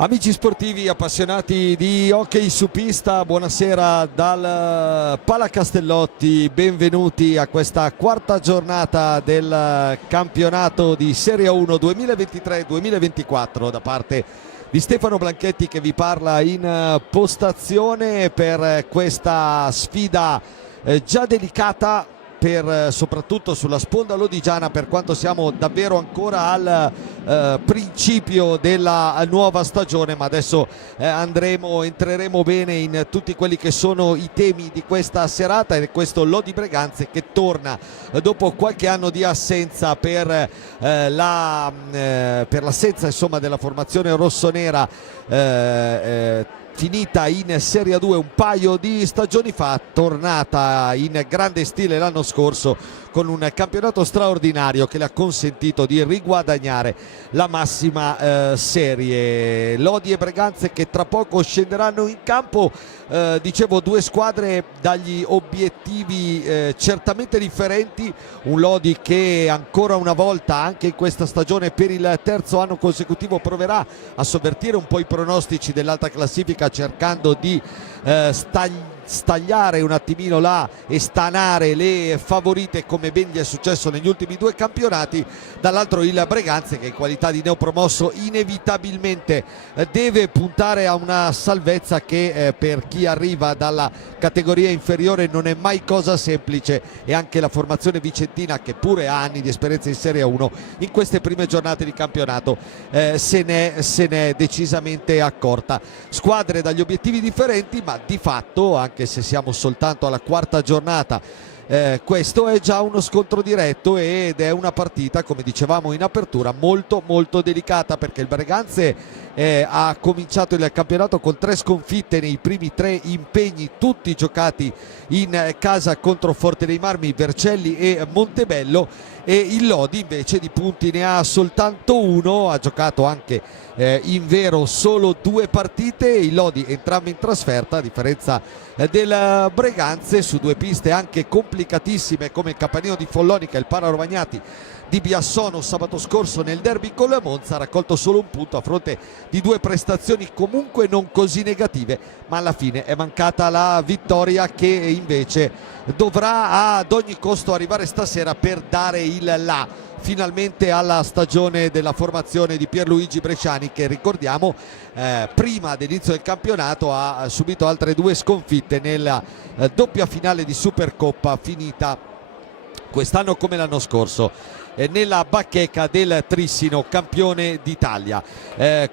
Amici sportivi appassionati di hockey su pista, buonasera dal Pala Castellotti, benvenuti a questa quarta giornata del campionato di Serie 1 2023-2024 da parte di Stefano Blanchetti che vi parla in postazione per questa sfida già delicata soprattutto sulla sponda lodigiana, per quanto siamo davvero ancora al principio della nuova stagione, ma adesso entreremo bene in tutti quelli che sono i temi di questa serata. E questo Lodi Breganze che torna dopo qualche anno di assenza per l'assenza insomma della formazione rossonera finita in Serie 2 un paio di stagioni fa, tornata in grande stile l'anno scorso con un campionato straordinario che le ha consentito di riguadagnare la massima serie. Lodi e Breganze che tra poco scenderanno in campo, dicevo due squadre dagli obiettivi certamente differenti, un Lodi che ancora una volta anche in questa stagione per il terzo anno consecutivo proverà a sovvertire un po' i pronostici dell'alta classifica cercando di stagliare un attimino là e stanare le favorite come ben gli è successo negli ultimi due campionati. Dall'altro il Breganze che in qualità di neopromosso inevitabilmente deve puntare a una salvezza che per chi arriva dalla categoria inferiore non è mai cosa semplice, e anche la formazione vicentina che pure ha anni di esperienza in Serie 1 in queste prime giornate di campionato se n'è decisamente accorta. Squadre dagli obiettivi differenti, ma di fatto anche se siamo soltanto alla quarta giornata questo è già uno scontro diretto ed è una partita, come dicevamo in apertura, molto molto delicata, perché il Breganze ha cominciato il campionato con 3 sconfitte nei primi 3 impegni, tutti giocati in casa contro Forte dei Marmi, Vercelli e Montebello, e il Lodi invece di punti ne ha soltanto 1, ha giocato anche in vero solo 2 partite, il Lodi entrambe in trasferta a differenza del Breganze su 2 piste anche complicatissime come il Capanino di Follonica e il Para Rovagnati di Biassono sabato scorso nel derby con la Monza. Ha raccolto solo un punto a fronte di 2 prestazioni comunque non così negative, ma alla fine è mancata la vittoria che invece dovrà ad ogni costo arrivare stasera per dare il là finalmente alla stagione della formazione di Pierluigi Bresciani, che ricordiamo prima dell'inizio del campionato ha subito altre 2 sconfitte nella doppia finale di Supercoppa finita quest'anno come l'anno scorso nella bacheca del Trissino, campione d'Italia.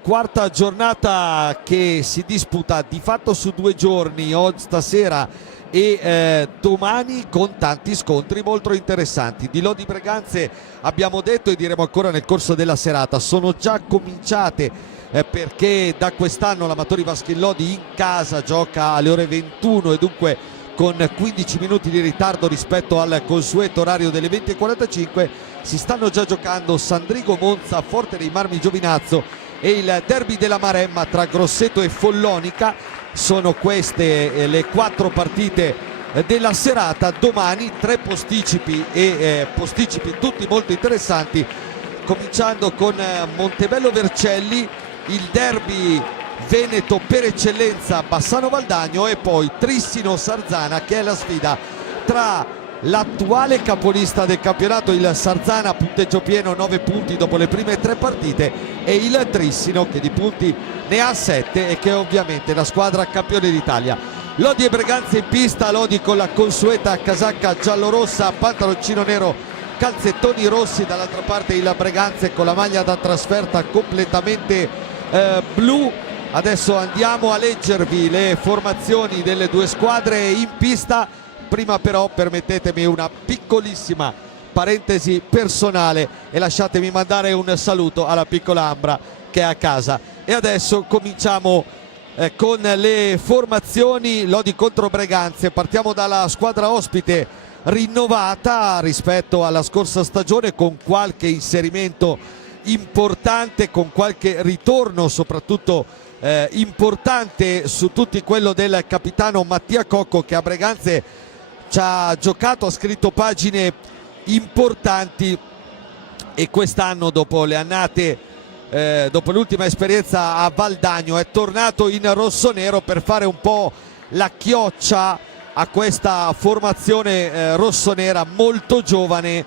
Quarta giornata che si disputa di fatto su 2 giorni, stasera e domani, con tanti scontri molto interessanti. Di Lodi Breganze abbiamo detto e diremo ancora nel corso della serata, sono già cominciate perché da quest'anno l'Amatori Vaschin Lodi in casa gioca alle ore 21 e dunque con 15 minuti di ritardo rispetto al consueto orario delle 20:45. Si stanno già giocando Sandrigo Monza, Forte dei Marmi Giovinazzo e il derby della Maremma tra Grosseto e Follonica. Sono queste le 4 partite della serata. Domani 3 posticipi e posticipi tutti molto interessanti, cominciando con Montebello Vercelli, il derby veneto per eccellenza Bassano Valdagno, e poi Trissino Sarzana, che è la sfida tra l'attuale capolista del campionato, il Sarzana, punteggio pieno 9 punti dopo le prime 3 partite, e il Trissino che di punti ne ha 7 e che è ovviamente la squadra campione d'Italia. Lodi e Breganze in pista, Lodi con la consueta casacca giallorossa, pantaloncino nero, calzettoni rossi, dall'altra parte il Breganze con la maglia da trasferta completamente blu. Adesso andiamo a leggervi le formazioni delle 2 squadre in pista. Prima però permettetemi una piccolissima parentesi personale e lasciatemi mandare un saluto alla piccola Ambra che è a casa. E adesso cominciamo con le formazioni. Lodi contro Breganze. Partiamo dalla squadra ospite rinnovata rispetto alla scorsa stagione, con qualche inserimento importante, con qualche ritorno soprattutto importante su tutti, quello del capitano Mattia Cocco, che a Breganze ci ha giocato, ha scritto pagine importanti, e quest'anno dopo le annate dopo l'ultima esperienza a Valdagno è tornato in rossonero per fare un po' la chioccia a questa formazione rossonera molto giovane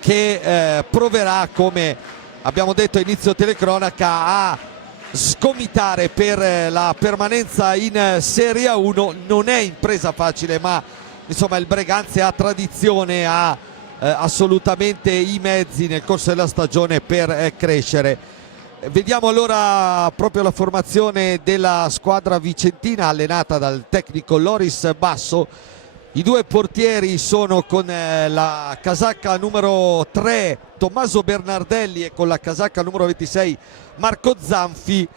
che proverà, come abbiamo detto a inizio telecronaca, a sgomitare per la permanenza in Serie A1. Non è impresa facile, ma insomma il Breganze ha tradizione, ha assolutamente i mezzi nel corso della stagione per crescere. Vediamo allora proprio la formazione della squadra vicentina allenata dal tecnico Loris Basso. I due portieri sono con la casacca numero 3 Tommaso Bernardelli e con la casacca numero 26 Marco Zanfi.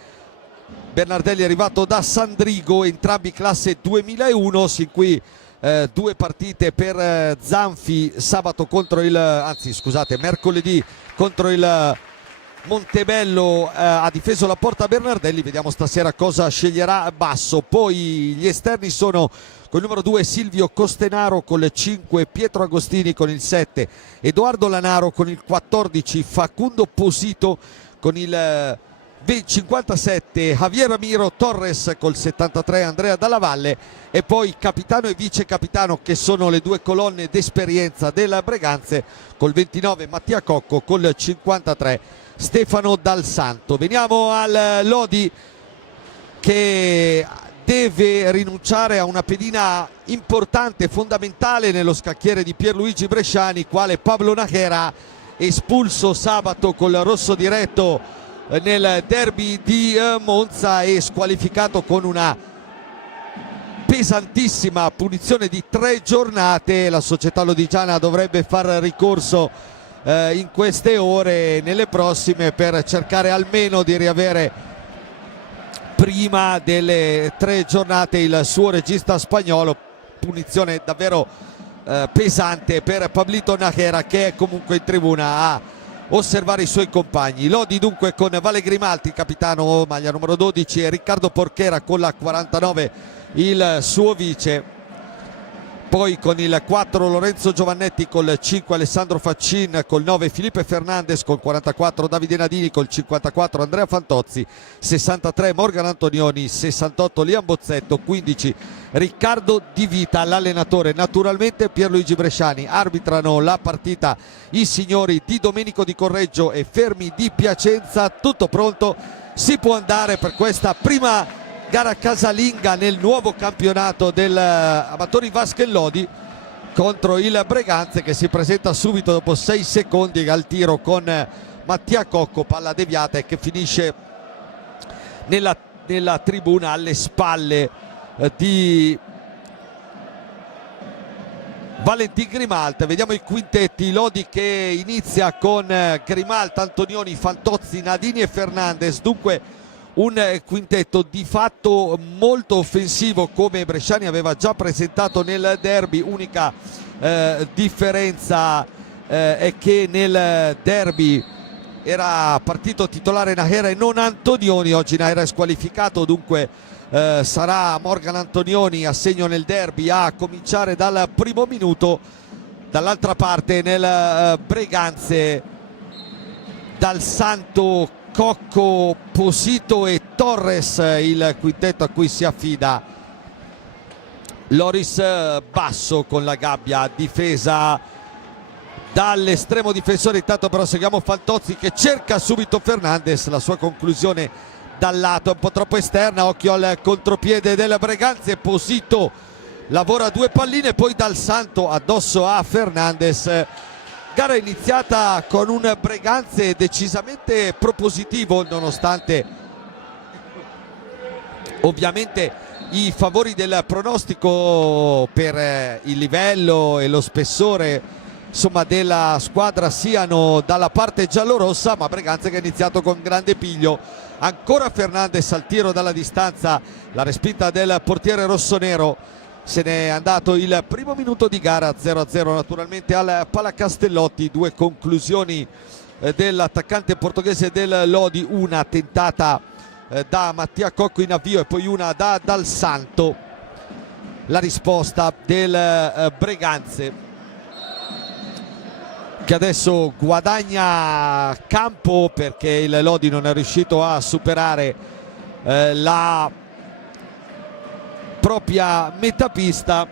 Bernardelli è arrivato da Sandrigo, entrambi classe 2001, sin qui due partite per Zanfi sabato contro mercoledì contro il Montebello, ha difeso la porta Bernardelli. Vediamo stasera cosa sceglierà Basso. Poi gli esterni sono con il numero 2 Silvio Costenaro, con il 5 Pietro Agostini, con il 7 Edoardo Lanaro, con il 14 Facundo Posito, con il 57 Javier Ramiro Torres, col 73 Andrea Dalla Valle, e poi capitano e vice capitano, che sono le due colonne d'esperienza del Breganze, col 29 Mattia Cocco, col 53 Stefano Dal Santo. Veniamo al Lodi, che deve rinunciare a una pedina importante, fondamentale nello scacchiere di Pierluigi Bresciani, quale Pablo Najera, espulso sabato col rosso diretto nel derby di Monza e squalificato con una pesantissima punizione di 3 giornate. La società lodigiana dovrebbe far ricorso in queste ore, nelle prossime, per cercare almeno di riavere prima delle 3 giornate il suo regista spagnolo. Punizione davvero pesante per Pablito Najera, che è comunque in tribuna a osservare i suoi compagni. Lodi dunque con Vale Grimalti, capitano, maglia numero 12, e Riccardo Porchera con la 49 il suo vice. Poi con il 4 Lorenzo Giovannetti, col 5 Alessandro Faccin, col 9 Felipe Fernandez, col 44 Davide Nadini, col 54 Andrea Fantozzi, 63 Morgan Antonioni, 68 Liam Bozzetto, 15 Riccardo Di Vita. L'allenatore naturalmente Pierluigi Bresciani. Arbitrano la partita i signori Di Domenico di Correggio e Fermi di Piacenza. Tutto pronto, si può andare per questa prima gara casalinga nel nuovo campionato del Amatori Vasche Lodi contro il Breganze, che si presenta subito dopo 6 secondi al tiro con Mattia Cocco, palla deviata, e che finisce nella tribuna alle spalle di Valentin Grimalt. Vediamo i quintetti. Lodi che inizia con Grimalt, Antonioni, Fantozzi, Nadini e Fernandez. Dunque un quintetto di fatto molto offensivo, come Bresciani aveva già presentato nel derby. Unica differenza è che nel derby era partito titolare Najera e non Antonioni. Oggi Najera è squalificato, dunque sarà Morgan Antonioni a segno nel derby a cominciare dal primo minuto. Dall'altra parte nel Breganze Dal Santo, Cocco, Posito e Torres il quintetto a cui si affida Loris Basso, con la gabbia difesa dall'estremo difensore. Intanto però seguiamo Fantozzi che cerca subito Fernandez, la sua conclusione dal lato è un po' troppo esterna. Occhio al contropiede del Breganze. Posito lavora 2 palline, poi Dal Santo addosso a Fernandez. Gara iniziata con un Breganze decisamente propositivo, nonostante ovviamente i favori del pronostico per il livello e lo spessore, insomma, della squadra siano dalla parte giallorossa. Ma Breganze che ha iniziato con grande piglio. Ancora Fernandez al tiro dalla distanza, la respinta del portiere rossonero. Se n'è andato il primo minuto di gara, 0-0 naturalmente al Palacastellotti. 2 conclusioni dell'attaccante portoghese del Lodi, una tentata da Mattia Cocco in avvio e poi una da Dal Santo. La risposta del Breganze. che adesso guadagna campo perché il Lodi non è riuscito a superare la propria metapista.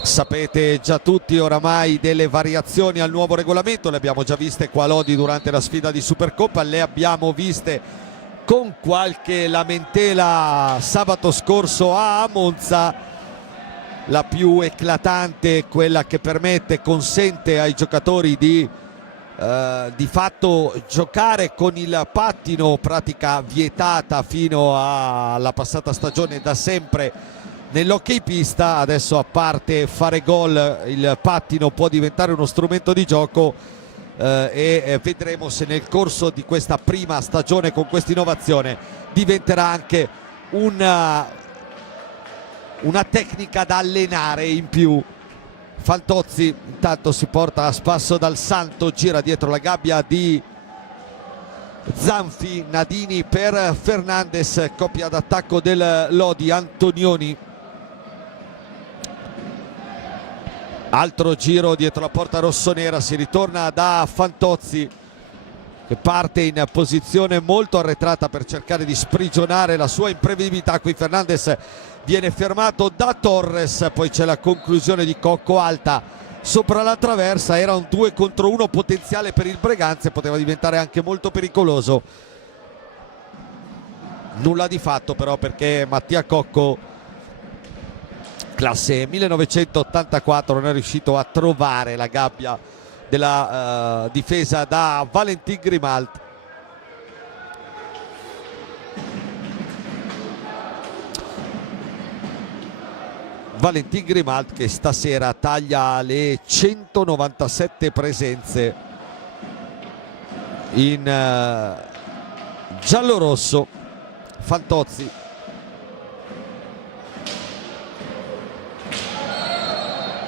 Sapete già tutti oramai delle variazioni al nuovo regolamento, le abbiamo già viste qua a Lodi durante la sfida di Supercoppa, le abbiamo viste con qualche lamentela sabato scorso a Monza. La più eclatante, quella che consente ai giocatori di fatto giocare con il pattino, pratica vietata fino alla passata stagione da sempre nell'hockey pista. Adesso, a parte fare gol, il pattino può diventare uno strumento di gioco e vedremo se nel corso di questa prima stagione con questa innovazione diventerà anche una tecnica da allenare in più. Fantozzi intanto si porta a spasso dal Santo, gira dietro la gabbia di Zanfi, Nadini per Fernandez, coppia d'attacco del Lodi. Antonioni, altro giro dietro la porta rossonera, si ritorna da Fantozzi che parte in posizione molto arretrata per cercare di sprigionare la sua imprevedibilità. Qui Fernandez viene fermato da Torres, poi c'è la conclusione di Cocco alta sopra la traversa. Era un 2 contro 1 potenziale per il Breganze, poteva diventare anche molto pericoloso. Nulla di fatto però, perché Mattia Cocco, classe 1984, non è riuscito a trovare la gabbia della difesa da Valentin Grimalt. Valentin Grimalt che stasera taglia le 197 presenze in giallorosso. Fantozzi,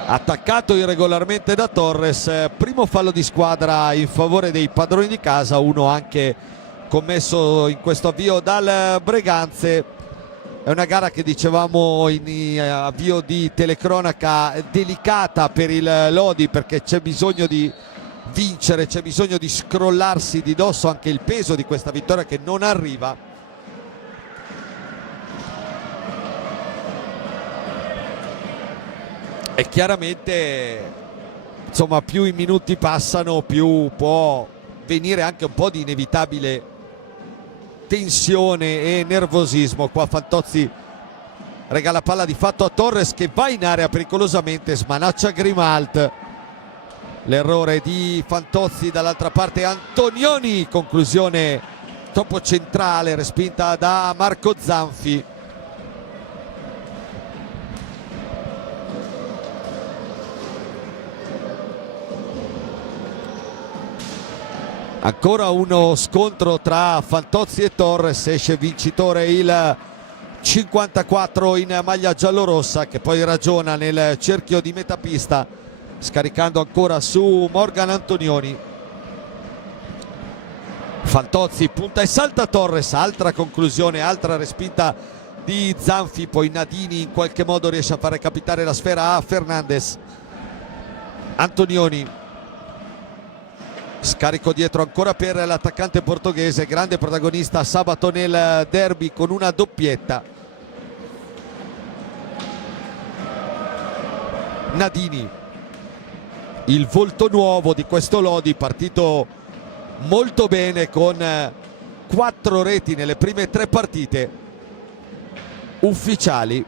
attaccato irregolarmente da Torres, primo fallo di squadra in favore dei padroni di casa, uno anche commesso in questo avvio dal Breganze. È una gara che dicevamo in avvio di telecronaca delicata per il Lodi, perché c'è bisogno di vincere, c'è bisogno di scrollarsi di dosso anche il peso di questa vittoria che non arriva. E chiaramente, insomma, più i minuti passano, più può venire anche un po' di inevitabile tensione e nervosismo. Qua Fantozzi regala palla di fatto a Torres che va in area pericolosamente, smanaccia Grimalt. L'errore di Fantozzi, dall'altra parte Antonioni, conclusione troppo centrale, respinta da Marco Zanfi. Ancora uno scontro tra Fantozzi e Torres, esce vincitore il 54 in maglia giallorossa, che poi ragiona nel cerchio di metapista scaricando ancora su Morgan Antonioni. Fantozzi punta e salta Torres, altra conclusione, altra respinta di Zanfi, poi Nadini in qualche modo riesce a fare capitare la sfera a Fernandez. Antonioni, scarico dietro ancora per l'attaccante portoghese, grande protagonista sabato nel derby con una doppietta. Nadini, il volto nuovo di questo Lodi, partito molto bene con 4 reti nelle prime 3 partite ufficiali.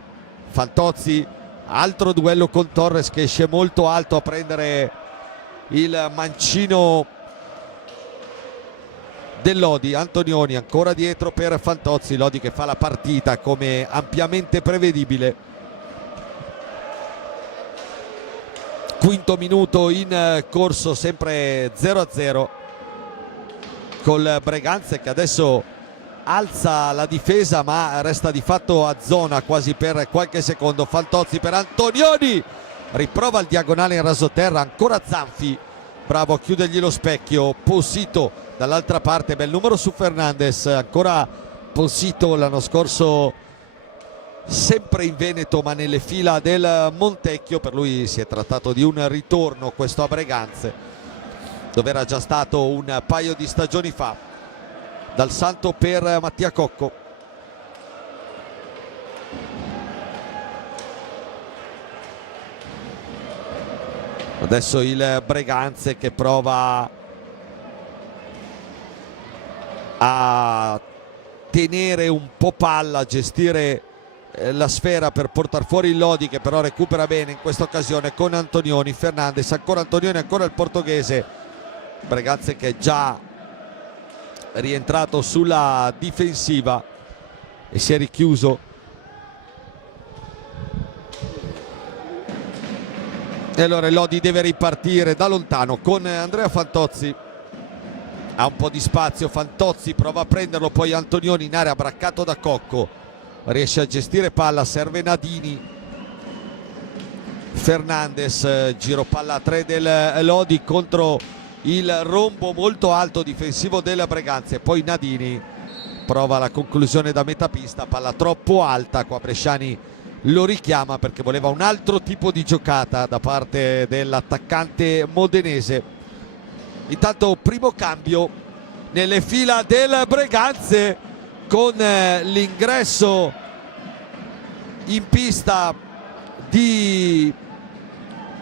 Fantozzi, altro duello con Torres che esce molto alto a prendere il mancino del Lodi. Antonioni ancora dietro per Fantozzi, Lodi che fa la partita come ampiamente prevedibile. Quinto minuto in corso, sempre 0-0 col Breganze che adesso alza la difesa ma resta di fatto a zona quasi per qualche secondo. Fantozzi per Antonioni, riprova il diagonale in rasoterra, ancora Zanfi, bravo a chiudergli lo specchio. Posito dall'altra parte, bel numero su Fernandez, ancora Posito, l'anno scorso sempre in Veneto ma nelle fila del Montecchio. Per lui si è trattato di un ritorno questo a Breganze, dove era già stato un paio di stagioni fa. Dal Santo per Mattia Cocco. Adesso il Breganze che prova a tenere un po' palla, a gestire la sfera per portare fuori il Lodi, che però recupera bene in questa occasione con Antonioni. Fernandes, ancora Antonioni, ancora il portoghese. Breganze che è già rientrato sulla difensiva e si è richiuso. E allora il Lodi deve ripartire da lontano con Andrea Fantozzi. Ha un po' di spazio Fantozzi, prova a prenderlo, poi Antonioni in area, braccato da Cocco, riesce a gestire palla, serve Nadini. Fernandes, giro palla a 3 del Lodi contro il rombo molto alto difensivo del Breganze. Poi Nadini prova la conclusione da metà pista, palla troppo alta, qua Bresciani lo richiama perché voleva un altro tipo di giocata da parte dell'attaccante modenese. Intanto primo cambio nelle fila del Breganze, con l'ingresso in pista di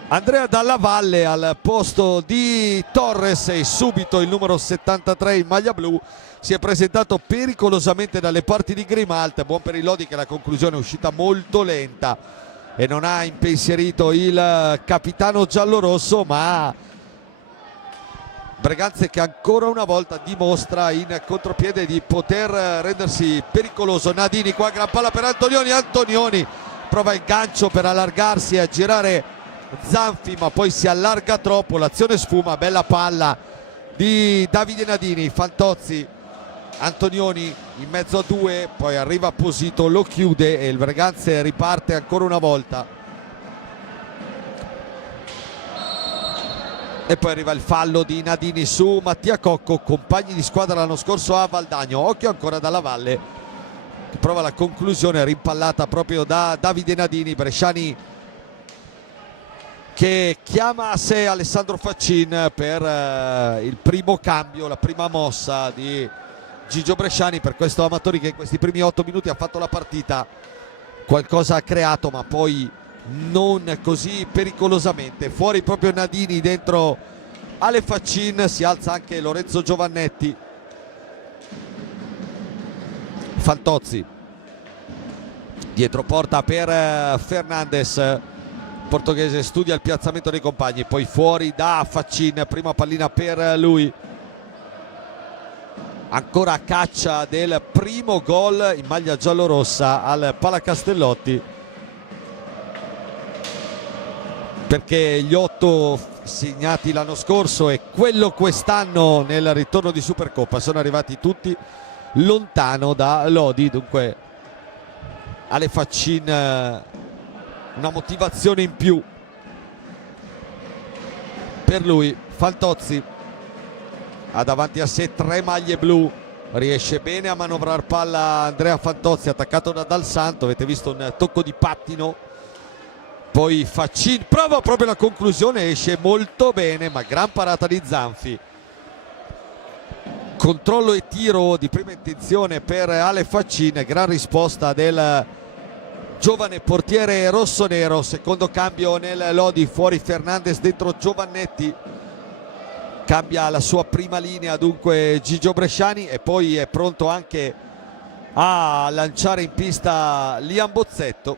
Andrea Dalla Valle al posto di Torres, e subito il numero 73 in maglia blu si è presentato pericolosamente dalle parti di Grimalt. Buon per il Lodi, che la conclusione è uscita molto lenta e non ha impensierito il capitano giallorosso, ma Breganze che ancora una volta dimostra in contropiede di poter rendersi pericoloso. Nadini, qua gran palla per Antonioni, Antonioni prova il gancio per allargarsi e a girare Zanfi, ma poi si allarga troppo, l'azione sfuma. Bella palla di Davide Nadini. Fantozzi, Antonioni in mezzo a due, poi arriva Posito, lo chiude e il Breganze riparte ancora una volta. E poi arriva il fallo di Nadini su Mattia Cocco, compagni di squadra l'anno scorso a Valdagno. Occhio ancora Dalla Valle che prova la conclusione, rimpallata proprio da Davide Nadini. Bresciani che chiama a sé Alessandro Faccin per il primo cambio, la prima mossa di Gigio Bresciani. Per questo Amatori, che in questi primi 8 minuti ha fatto la partita, qualcosa ha creato ma poi non così pericolosamente. Fuori proprio Nadini, dentro Ale Faccin, si alza anche Lorenzo Giovannetti. Fantozzi dietro porta per Fernandes, portoghese studia il piazzamento dei compagni, poi fuori da Faccin, prima pallina per lui. Ancora a caccia del primo gol in maglia giallorossa al Palacastellotti, perché gli 8 segnati l'anno scorso e quello quest'anno nel ritorno di Supercoppa sono arrivati tutti lontano da Lodi. Dunque Ale Faccin, una motivazione in più per lui. Fantozzi ha davanti a sé 3 maglie blu, riesce bene a manovrare palla Andrea Fantozzi, attaccato da Dal Santo. Avete visto un tocco di pattino, poi Faccin prova proprio la conclusione, esce molto bene, ma gran parata di Zanfi. Controllo e tiro di prima intenzione per Ale Faccin, gran risposta del giovane portiere rossonero. Secondo cambio nel Lodi, fuori Fernandes, dentro Giovannetti. Cambia la sua prima linea dunque Gigio Bresciani, e poi è pronto anche a lanciare in pista Liam Bozzetto,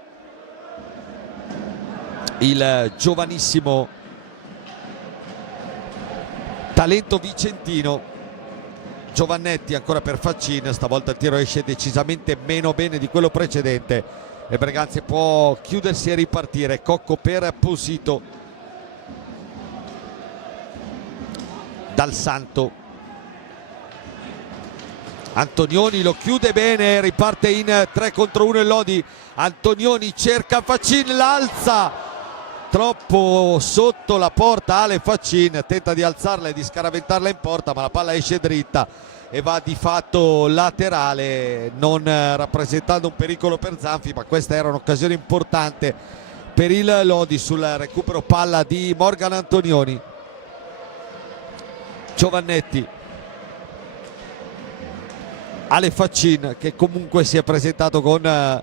il giovanissimo talento vicentino. Giovannetti ancora per Faccin, stavolta il tiro esce decisamente meno bene di quello precedente e Breganze può chiudersi e ripartire. Cocco per Posito. Dal Santo, Antonioni lo chiude bene, riparte in 3 contro 1 il Lodi. Antonioni cerca Faccin, l'alza troppo sotto la porta. Ale Faccin tenta di alzarla e di scaraventarla in porta, ma la palla esce dritta e va di fatto laterale, non rappresentando un pericolo per Zanfi, ma questa era un'occasione importante per il Lodi sul recupero palla di Morgan Antonioni. Giovannetti, Ale Faccin, che comunque si è presentato con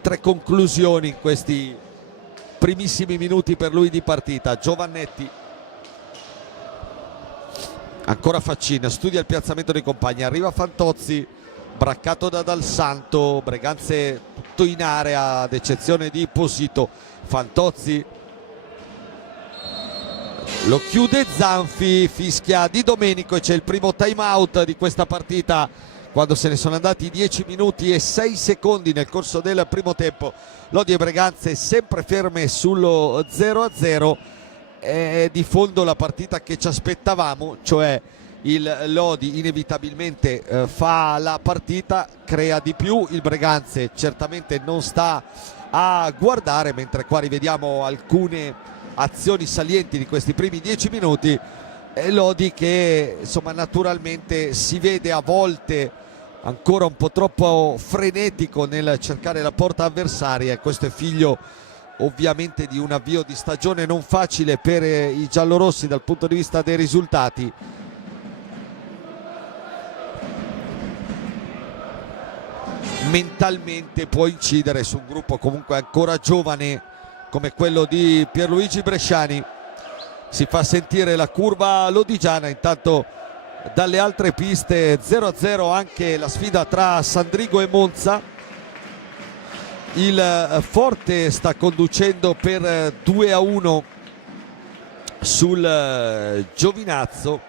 3 conclusioni in questi primissimi minuti per lui di partita. Giovannetti, ancora Faccin, studia il piazzamento dei compagni, arriva Fantozzi, braccato da Dal Santo, Breganze tutto in area ad eccezione di Posito. Fantozzi lo chiude Zanfi, fischia Di Domenico e c'è il primo time out di questa partita quando se ne sono andati 10 minuti e 6 secondi nel corso del primo tempo. Lodi e Breganze sempre ferme sullo 0-0. È di fondo la partita che ci aspettavamo, cioè il Lodi inevitabilmente fa la partita, crea di più, il Breganze certamente non sta a guardare, mentre qua rivediamo alcune azioni salienti di questi primi 10 minuti. Lodi che insomma naturalmente si vede a volte ancora un po' troppo frenetico nel cercare la porta avversaria, e questo è figlio ovviamente di un avvio di stagione non facile per i giallorossi dal punto di vista dei risultati. Mentalmente può incidere su un gruppo comunque ancora giovane come quello di Pierluigi Bresciani. Si fa sentire la curva lodigiana. Intanto dalle altre piste 0-0 anche la sfida tra Sandrigo e Monza. Il Forte sta conducendo per 2-1 sul Giovinazzo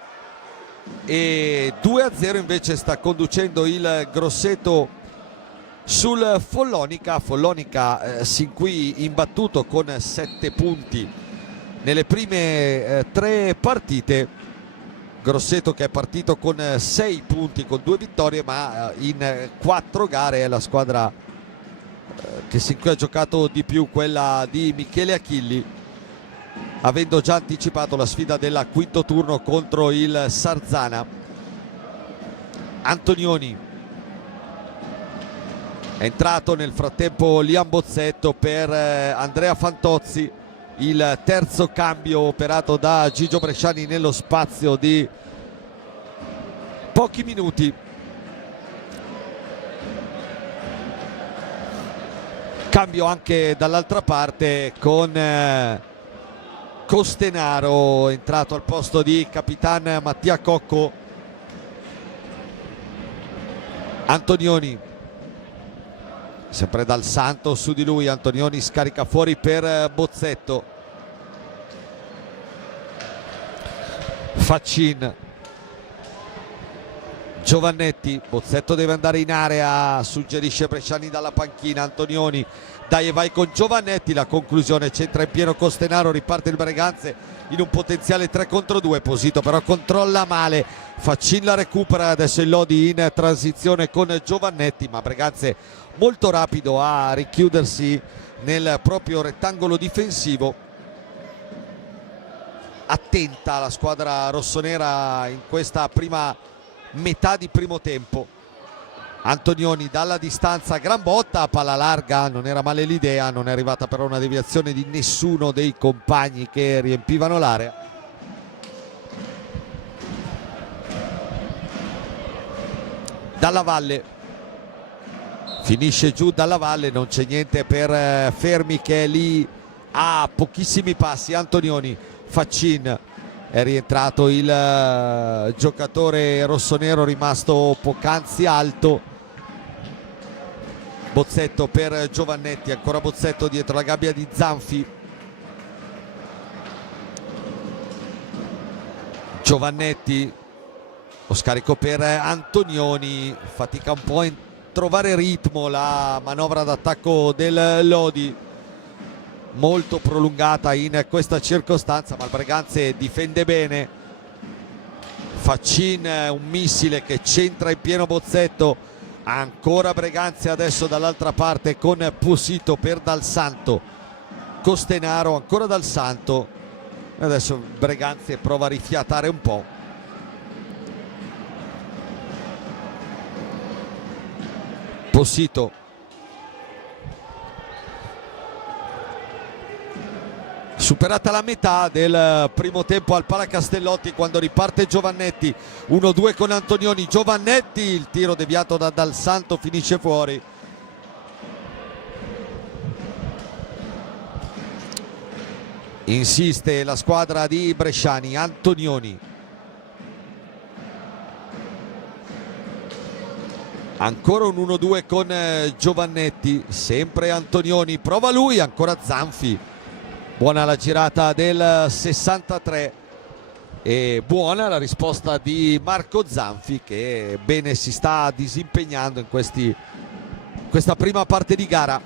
e 2-0 invece sta conducendo il Grosseto sul Follonica. Follonica sin qui imbattuto con 7 punti nelle prime 3 partite. Grosseto che è partito con 6 punti con 2 vittorie, ma in 4 gare è la squadra che sin qui ha giocato di più, quella di Michele Achilli, avendo già anticipato la sfida del quinto turno contro il Sarzana. Antonioni è entrato nel frattempo Liam Bozzetto per Andrea Fantozzi, il terzo cambio operato da Gigio Bresciani nello spazio di pochi minuti. Cambio anche dall'altra parte con Costenaro entrato al posto di Capitan Mattia Cocco. Antonioni, sempre Dal Santo su di lui. Antonioni scarica fuori per Bozzetto. Faccin, Giovannetti, Bozzetto deve andare in area, suggerisce Bresciani dalla panchina. Antonioni, dai e vai con Giovannetti, la conclusione c'entra in pieno Costenaro, riparte il Breganze in un potenziale 3 contro 2. Posito però controlla male, Faccin la recupera, adesso il Lodi in transizione con Giovannetti, ma Breganze molto rapido a richiudersi nel proprio rettangolo difensivo. Attenta la squadra rossonera in questa prima metà di primo tempo. Antonioni dalla distanza, gran botta, palla larga, non era male l'idea, non è arrivata però una deviazione di nessuno dei compagni che riempivano l'area. Dalla Valle, finisce giù Dalla Valle, non c'è niente per Fermi che è lì a pochissimi passi. Antonioni, Faccin, è rientrato il giocatore rossonero rimasto poc'anzi alto. Bozzetto per Giovannetti, ancora Bozzetto dietro la gabbia di Zanfi. Giovannetti, lo scarico per Antonioni, fatica un po' a trovare ritmo la manovra d'attacco del Lodi, molto prolungata in questa circostanza, ma il Breganze difende bene. Faccin, un missile che centra in pieno Bozzetto. Ancora Breganze adesso dall'altra parte con Posito per Dal Santo. Costenaro, ancora Dal Santo. Adesso Breganze prova a rifiatare un po'. Possito, superata la metà del primo tempo al Palacastellotti, quando riparte Giovannetti, 1-2 con Antonioni. Giovannetti, il tiro deviato da Dal Santo, finisce fuori. Insiste la squadra di Bresciani. Antonioni, ancora un 1-2 con Giovannetti, sempre Antonioni, prova lui, ancora Zanfi. Buona la girata del 63 e buona la risposta di Marco Zanfi, che bene si sta disimpegnando in questa prima parte di gara.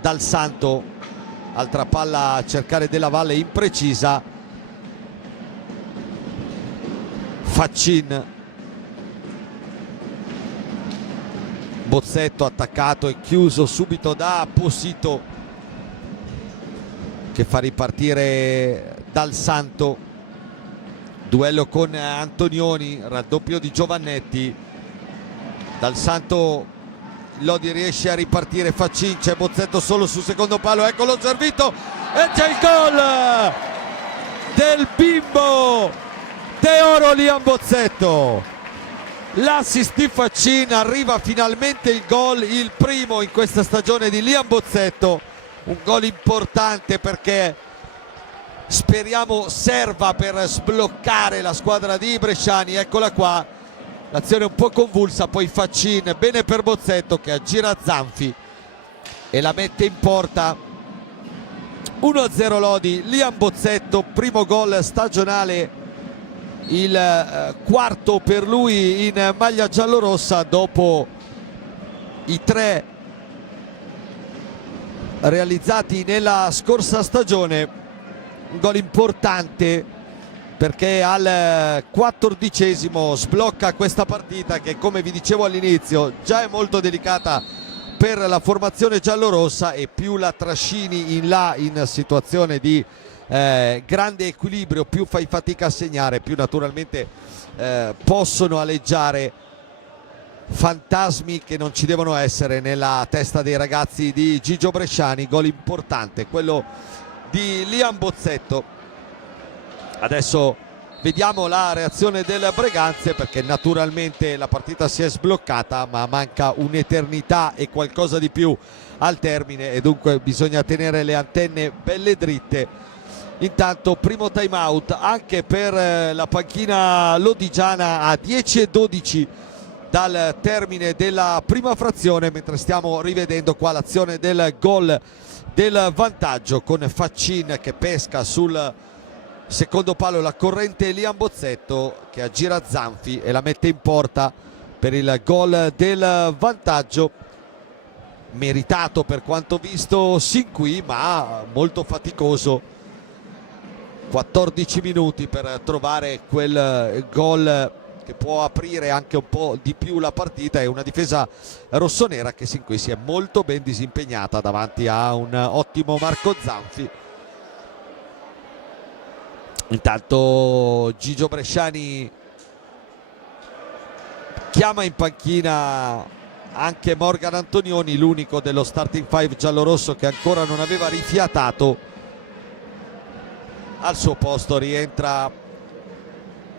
Dal Santo, altra palla a cercare della Valle, imprecisa. Faccin, Bozzetto attaccato e chiuso subito da Possito, che fa ripartire Dal Santo. Duello con Antonioni, raddoppio di Giovannetti. Dal Santo, Lodi riesce a ripartire. Faccin, c'è Bozzetto solo sul secondo palo, eccolo servito e c'è il gol del bimbo Teoro Liam Bozzetto. L'assist di Faccin, arriva finalmente il gol, il primo in questa stagione di Liam Bozzetto. Un gol importante perché speriamo serva per sbloccare la squadra di Bresciani. Eccola qua, l'azione un po' convulsa, poi Faccin, bene per Bozzetto che aggira Zanfi e la mette in porta. 1-0 Lodi. Liam Bozzetto, primo gol stagionale, il quarto per lui in maglia giallorossa dopo i 3 realizzati nella scorsa stagione. Un gol importante perché al 14° sblocca questa partita che, come vi dicevo all'inizio, già è molto delicata per la formazione giallorossa, e più la trascini in là in situazione di grande equilibrio, più fai fatica a segnare, più naturalmente possono aleggiare fantasmi che non ci devono essere nella testa dei ragazzi di Gigio Bresciani. Gol importante quello di Liam Bozzetto. Adesso vediamo la reazione del Breganze, perché naturalmente la partita si è sbloccata, ma manca un'eternità e qualcosa di più al termine, e dunque bisogna tenere le antenne belle dritte. Intanto primo time out anche per la panchina lodigiana a 10:12 dal termine della prima frazione, mentre stiamo rivedendo qua l'azione del gol del vantaggio, con Faccin che pesca sul secondo palo la corrente Liam Bozzetto, che aggira Zanfi e la mette in porta per il gol del vantaggio, meritato per quanto visto sin qui, ma molto faticoso. 14 minuti per trovare quel gol che può aprire anche un po' di più la partita, e una difesa rossonera che sin qui si è molto ben disimpegnata davanti a un ottimo Marco Zanfi. Intanto Gigio Bresciani chiama in panchina anche Morgan Antonioni, l'unico dello starting five giallorosso che ancora non aveva rifiatato. Al suo posto rientra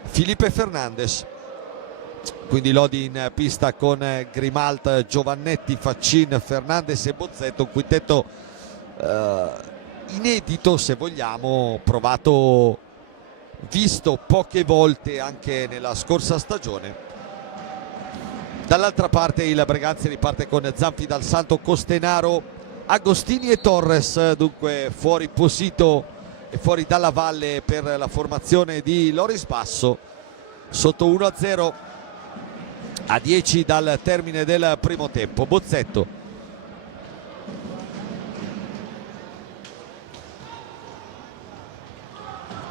Felipe Fernandez. Quindi Lodi in pista con Grimalt, Giovannetti, Faccin, Fernandez e Bozzetto, un quintetto inedito, se vogliamo, provato, visto poche volte anche nella scorsa stagione. Dall'altra parte il Breganze riparte con Zanfi, Dal Santo, Costenaro, Agostini e Torres. Dunque fuori Possito e fuori Dalla Valle per la formazione di Loris Basso, sotto 1-0 a 10 dal termine del primo tempo. Bozzetto,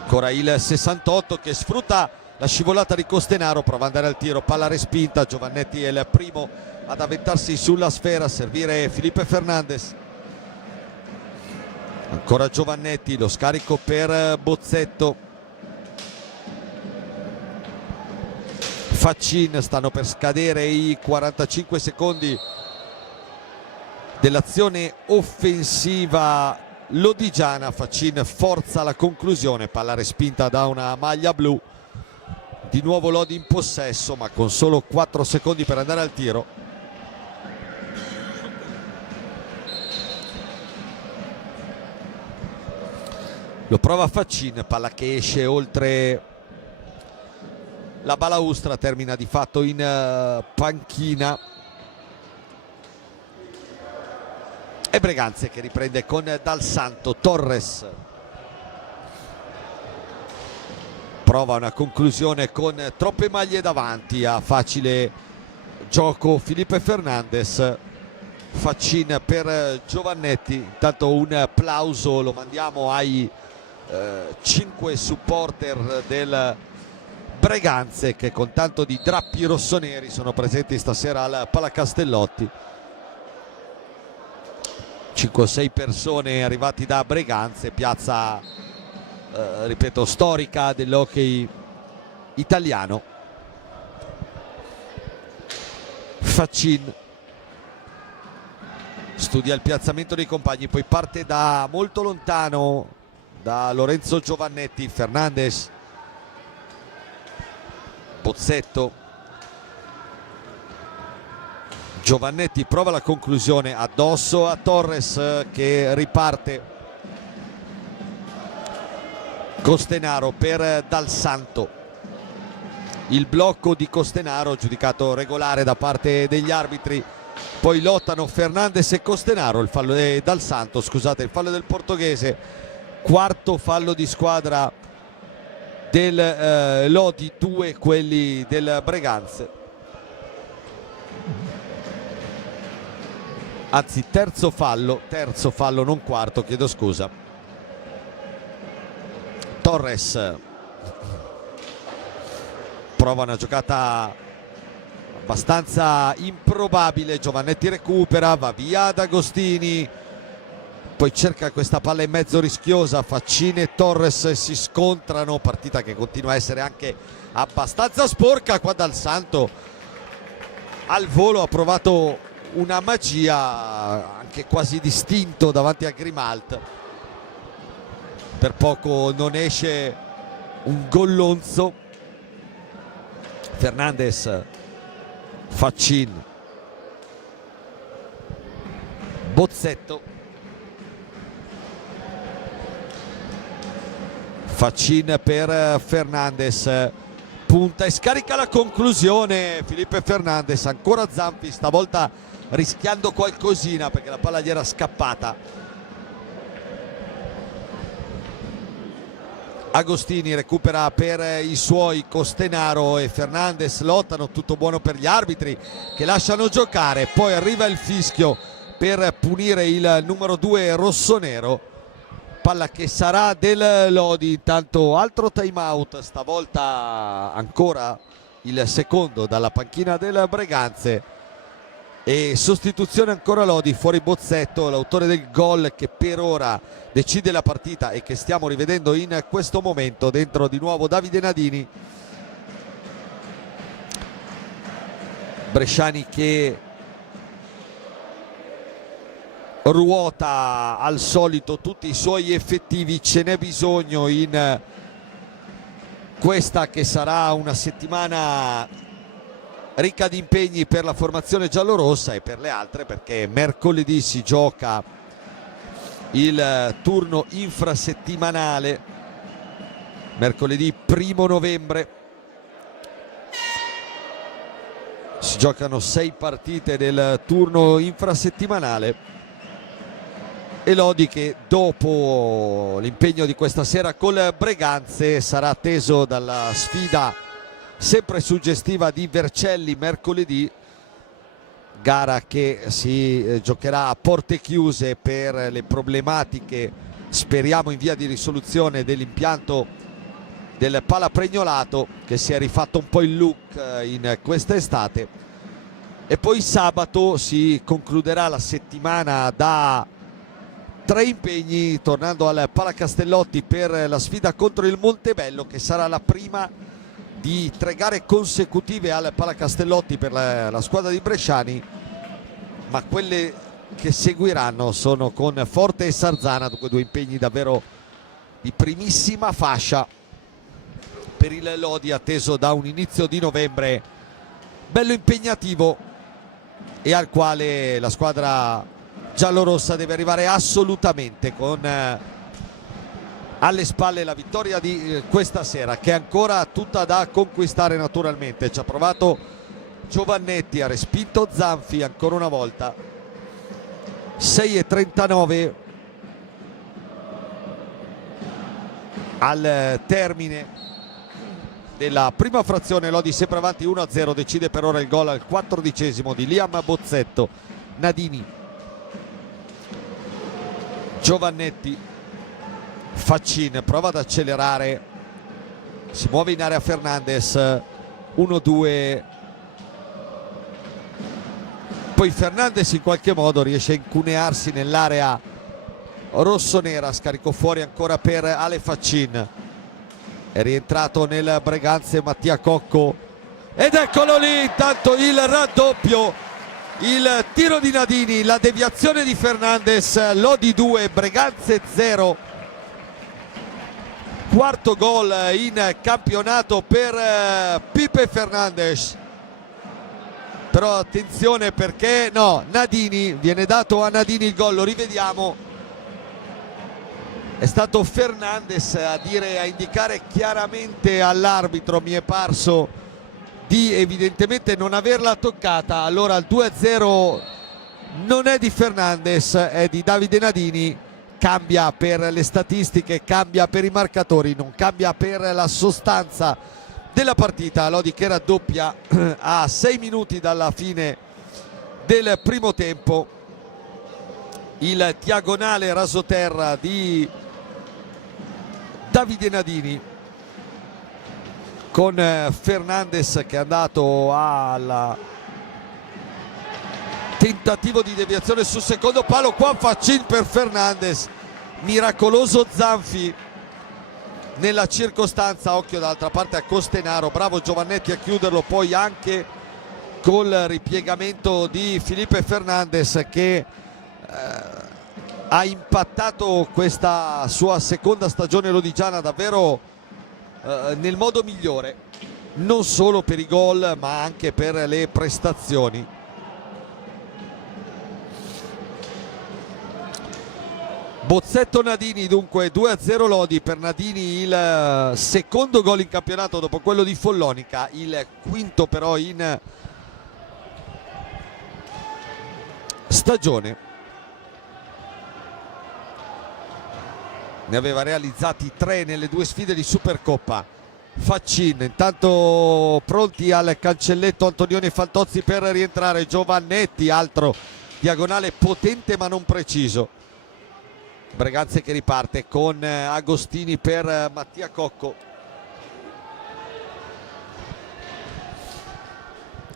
ancora il 68 che sfrutta la scivolata di Costenaro, prova ad andare al tiro, palla respinta. Giovannetti è il primo ad avventarsi sulla sfera, a servire Felipe Fernandez. Ancora Giovannetti, lo scarico per Bozzetto. Faccin, stanno per scadere i 45 secondi dell'azione offensiva lodigiana. Faccin forza la conclusione, palla respinta da una maglia blu. Di nuovo Lodi in possesso, ma con solo 4 secondi per andare al tiro. Lo prova Faccin, palla che esce oltre la balaustra, termina di fatto in panchina. E Breganze che riprende con Dal Santo. Torres prova una conclusione con troppe maglie davanti, a facile gioco Felipe Fernandez. Faccin per Giovannetti. Intanto un applauso lo mandiamo ai 5 supporter del Breganze che con tanto di drappi rossoneri sono presenti stasera al Palacastellotti. 5 o 6 persone arrivati da Breganze, piazza ripeto storica dell'hockey italiano. Faccin studia il piazzamento dei compagni, poi parte da molto lontano da Lorenzo Giovannetti. Fernandez, Bozzetto, Giovannetti prova la conclusione addosso a Torres che riparte. Costenaro per Dal Santo. Il blocco di Costenaro giudicato regolare da parte degli arbitri. Poi lottano Fernandez e Costenaro, il fallo Dal Santo, scusate, il fallo del portoghese. Quarto fallo di squadra del Lodi, 2 quelli del Breganze. Anzi terzo fallo non quarto, chiedo scusa. Torres prova una giocata abbastanza improbabile. Giovannetti recupera, va via D'Agostini, poi cerca questa palla in mezzo rischiosa. Faccin e Torres si scontrano, partita che continua a essere anche abbastanza sporca. Qua Dal Santo al volo ha provato una magia, anche quasi distinto davanti a Grimalt. Per poco non esce un gollonzo. Fernandez, Faccin, Bozzetto, Faccin per Fernandez, punta e scarica la conclusione. Felipe Fernandez, ancora Zampi, stavolta rischiando qualcosina perché la palla gli era scappata. Agostini recupera per i suoi. Costenaro e Fernandez lottano, tutto buono per gli arbitri che lasciano giocare. Poi arriva il fischio per punire il numero 2 rossonero, palla che sarà del Lodi. Intanto altro time out, stavolta ancora il secondo dalla panchina del Breganze, e sostituzione ancora Lodi. Fuori Bozzetto, l'autore del gol che per ora decide la partita e che stiamo rivedendo in questo momento. Dentro di nuovo Davide Nadini. Bresciani che ruota al solito tutti i suoi effettivi. Ce n'è bisogno in questa che sarà una settimana ricca di impegni per la formazione giallorossa e per le altre, perché mercoledì si gioca il turno infrasettimanale, mercoledì 1° novembre si giocano 6 partite del turno infrasettimanale, e Lodi che dopo l'impegno di questa sera col Breganze sarà atteso dalla sfida sempre suggestiva di Vercelli mercoledì, gara che si giocherà a porte chiuse per le problematiche, speriamo in via di risoluzione, dell'impianto del Palapregnolato, che si è rifatto un po' il look in questa estate. E poi sabato si concluderà la settimana da 3 impegni, tornando al Palacastellotti per la sfida contro il Montebello, che sarà la prima di 3 gare consecutive al Palacastellotti per la squadra di Bresciani, ma quelle che seguiranno sono con Forte e Sarzana, dunque due impegni davvero di primissima fascia per il Lodi, atteso da un inizio di novembre bello impegnativo e al quale la squadra giallorossa deve arrivare assolutamente, con alle spalle la vittoria di questa sera, che è ancora tutta da conquistare naturalmente. Ci ha provato Giovannetti, ha respinto Zanfi ancora una volta. 6:39 al termine della prima frazione, Lodi sempre avanti 1-0, decide per ora il gol al 14° di Liam Bozzetto. Nadini, Giovannetti, Faccin prova ad accelerare, si muove in area Fernandes, 1-2, poi Fernandes in qualche modo riesce a incunearsi nell'area rossonera, scarico fuori ancora per Ale Faccin, è rientrato nel Breganze Mattia Cocco ed eccolo lì intanto il raddoppio, il tiro di Nadini, la deviazione di Fernandes. Lodi 2, Breganze 0, quarto gol in campionato per Pipe Fernandes. Però attenzione, perché no, Nadini, viene dato a Nadini il gol, lo rivediamo, è stato Fernandes a indicare chiaramente all'arbitro, mi è parso, di evidentemente non averla toccata. Allora il 2-0 non è di Fernandes, è di Davide Nadini. Cambia per le statistiche, cambia per i marcatori, non cambia per la sostanza della partita. Lodi che raddoppia a 6 minuti dalla fine del primo tempo. Il diagonale rasoterra di Davide Nadini, con Fernandes che è andato al tentativo di deviazione sul secondo palo. Qua Faccin per Fernandes, miracoloso Zanfi nella circostanza. Occhio dall'altra parte a Costenaro, bravo Giovannetti a chiuderlo, poi anche col ripiegamento di Felipe Fernandes che ha impattato questa sua seconda stagione lodigiana davvero nel modo migliore, non solo per i gol ma anche per le prestazioni. Bozzetto Nadini, dunque 2-0 Lodi. Per Nadini il secondo gol in campionato dopo quello di Follonica, il quinto però in stagione. Ne aveva realizzati 3 nelle 2 sfide di Supercoppa. Faccin, intanto pronti al cancelletto Antonioni e Fantozzi per rientrare. Giovannetti, altro diagonale potente ma non preciso. Breganze che riparte con Agostini per Mattia Cocco.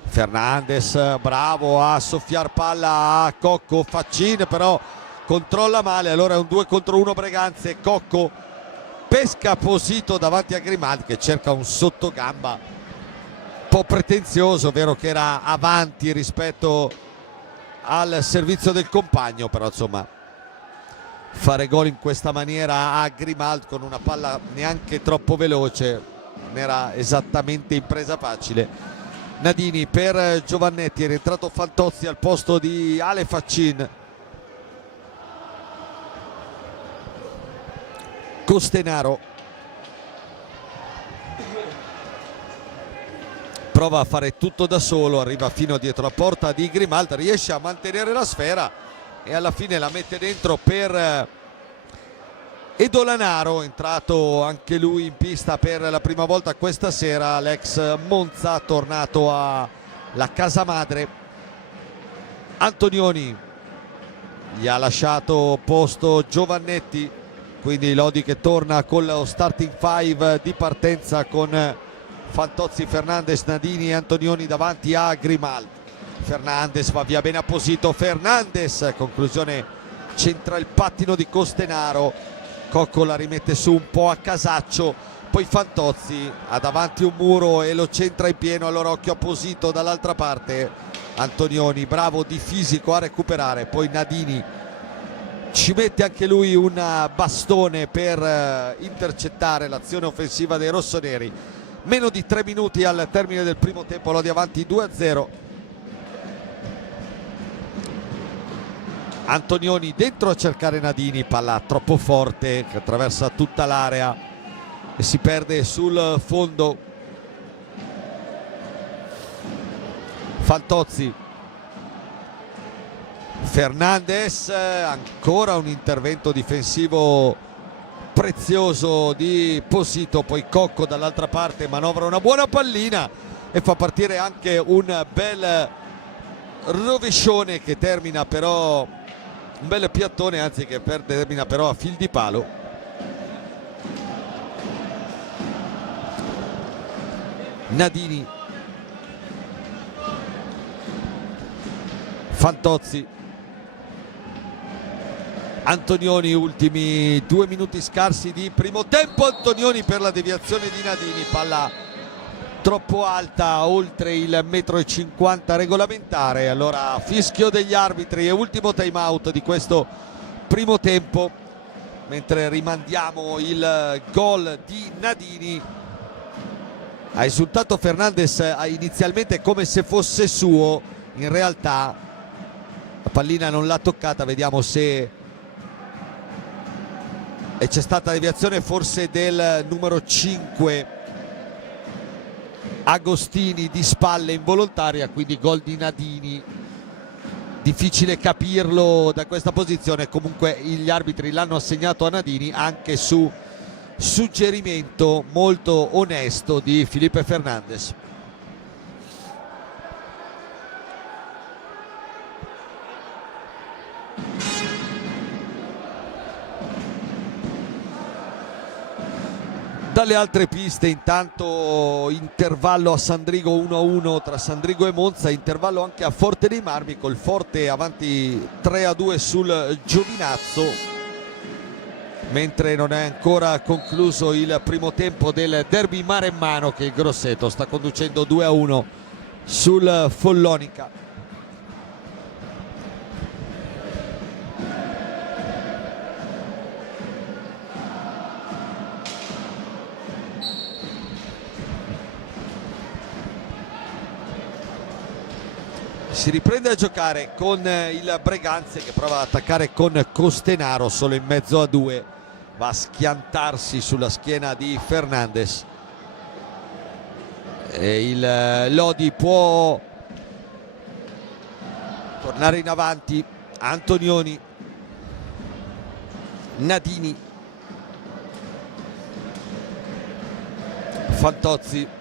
Fernandes bravo a soffiar palla a Cocco. Faccin però controlla male, allora è un 2 contro 1 Breganze. Cocco pesca Posito davanti a Grimaldi che cerca un sottogamba un po' pretenzioso, vero che era avanti rispetto al servizio del compagno, però insomma fare gol in questa maniera a Grimaldi con una palla neanche troppo veloce non era esattamente impresa facile. Nadini per Giovannetti, è rientrato Fantozzi al posto di Ale Faccin. Costenaro prova a fare tutto da solo, arriva fino dietro la porta di Grimaldi, riesce a mantenere la sfera e alla fine la mette dentro per Edolanaro, entrato anche lui in pista per la prima volta questa sera, l'ex Monza tornato alla casa madre. Antonioni gli ha lasciato posto Giovannetti, quindi Lodi che torna con lo starting 5 di partenza con Fantozzi, Fernandes, Nadini e Antonioni davanti a Grimaldi. Fernandes va via bene a Posito, Fernandes, conclusione, centra il pattino di Costenaro. Cocco la rimette su un po' a casaccio, poi Fantozzi ha davanti un muro e lo centra in pieno, allora occhio a Posito dall'altra parte, Antonioni bravo di fisico a recuperare, poi Nadini ci mette anche lui un bastone per intercettare l'azione offensiva dei rossoneri. Meno di 3 minuti al termine del primo tempo, Lodi avanti 2-0. Antonioni dentro a cercare Nadini, palla troppo forte che attraversa tutta l'area e si perde sul fondo. Fantozzi, Fernandes, ancora un intervento difensivo prezioso di Posito, poi Cocco dall'altra parte manovra una buona pallina e fa partire anche un bel rovescione che termina però, un bel piattone anzi che termina però a fil di palo. Nadini, Fantozzi, Antonioni, ultimi 2 minuti scarsi di primo tempo. Antonioni per la deviazione di Nadini, palla troppo alta, oltre il 1,50 m regolamentare. Allora fischio degli arbitri e ultimo time out di questo primo tempo, mentre rimandiamo il gol di Nadini. Ha esultato Fernandes inizialmente come se fosse suo, in realtà la pallina non l'ha toccata. Vediamo se c'è stata deviazione forse del numero 5 Agostini di spalle involontaria, quindi gol di Nadini. Difficile capirlo da questa posizione, comunque gli arbitri l'hanno assegnato a Nadini anche su suggerimento molto onesto di Felipe Fernandes. Dalle altre piste intanto intervallo a Sandrigo 1-1 tra Sandrigo e Monza, intervallo anche a Forte dei Marmi col Forte avanti 3-2 sul Giovinazzo, mentre non è ancora concluso il primo tempo del derby maremmano che il Grosseto sta conducendo 2-1 sul Follonica. Si riprende a giocare con il Breganze che prova ad attaccare con Costenaro solo in mezzo a due, va a schiantarsi sulla schiena di Fernandes e il Lodi può tornare in avanti. Antonioni, Nadini, Fantozzi,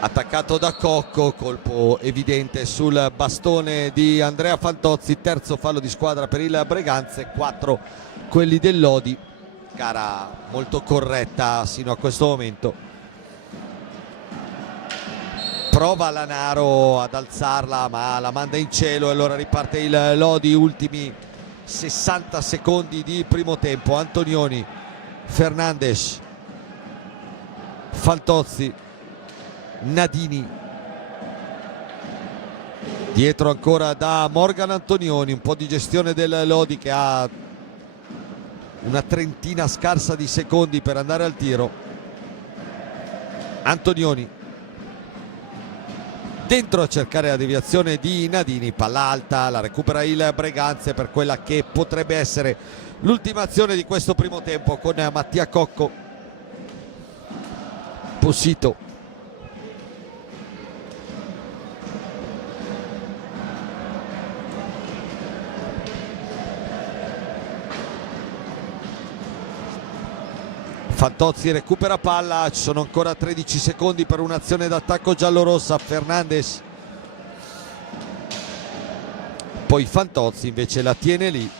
attaccato da Cocco, colpo evidente sul bastone di Andrea Fantozzi. Terzo fallo di squadra per il Breganze, 4 quelli del Lodi. Gara molto corretta sino a questo momento. Prova Lanaro ad alzarla ma la manda in cielo e allora riparte il Lodi. Ultimi 60 secondi di primo tempo. Antonioni, Fernandes, Fantozzi, Nadini, dietro ancora da Morgan Antonioni. Un po' di gestione del Lodi che ha una trentina scarsa di secondi per andare al tiro. Antonioni dentro a cercare la deviazione di Nadini, palla alta, la recupera il Breganze per quella che potrebbe essere l'ultima azione di questo primo tempo con Mattia Cocco. Posito, Fantozzi recupera palla, ci sono ancora 13 secondi per un'azione d'attacco giallorossa. Fernandes, poi Fantozzi invece la tiene lì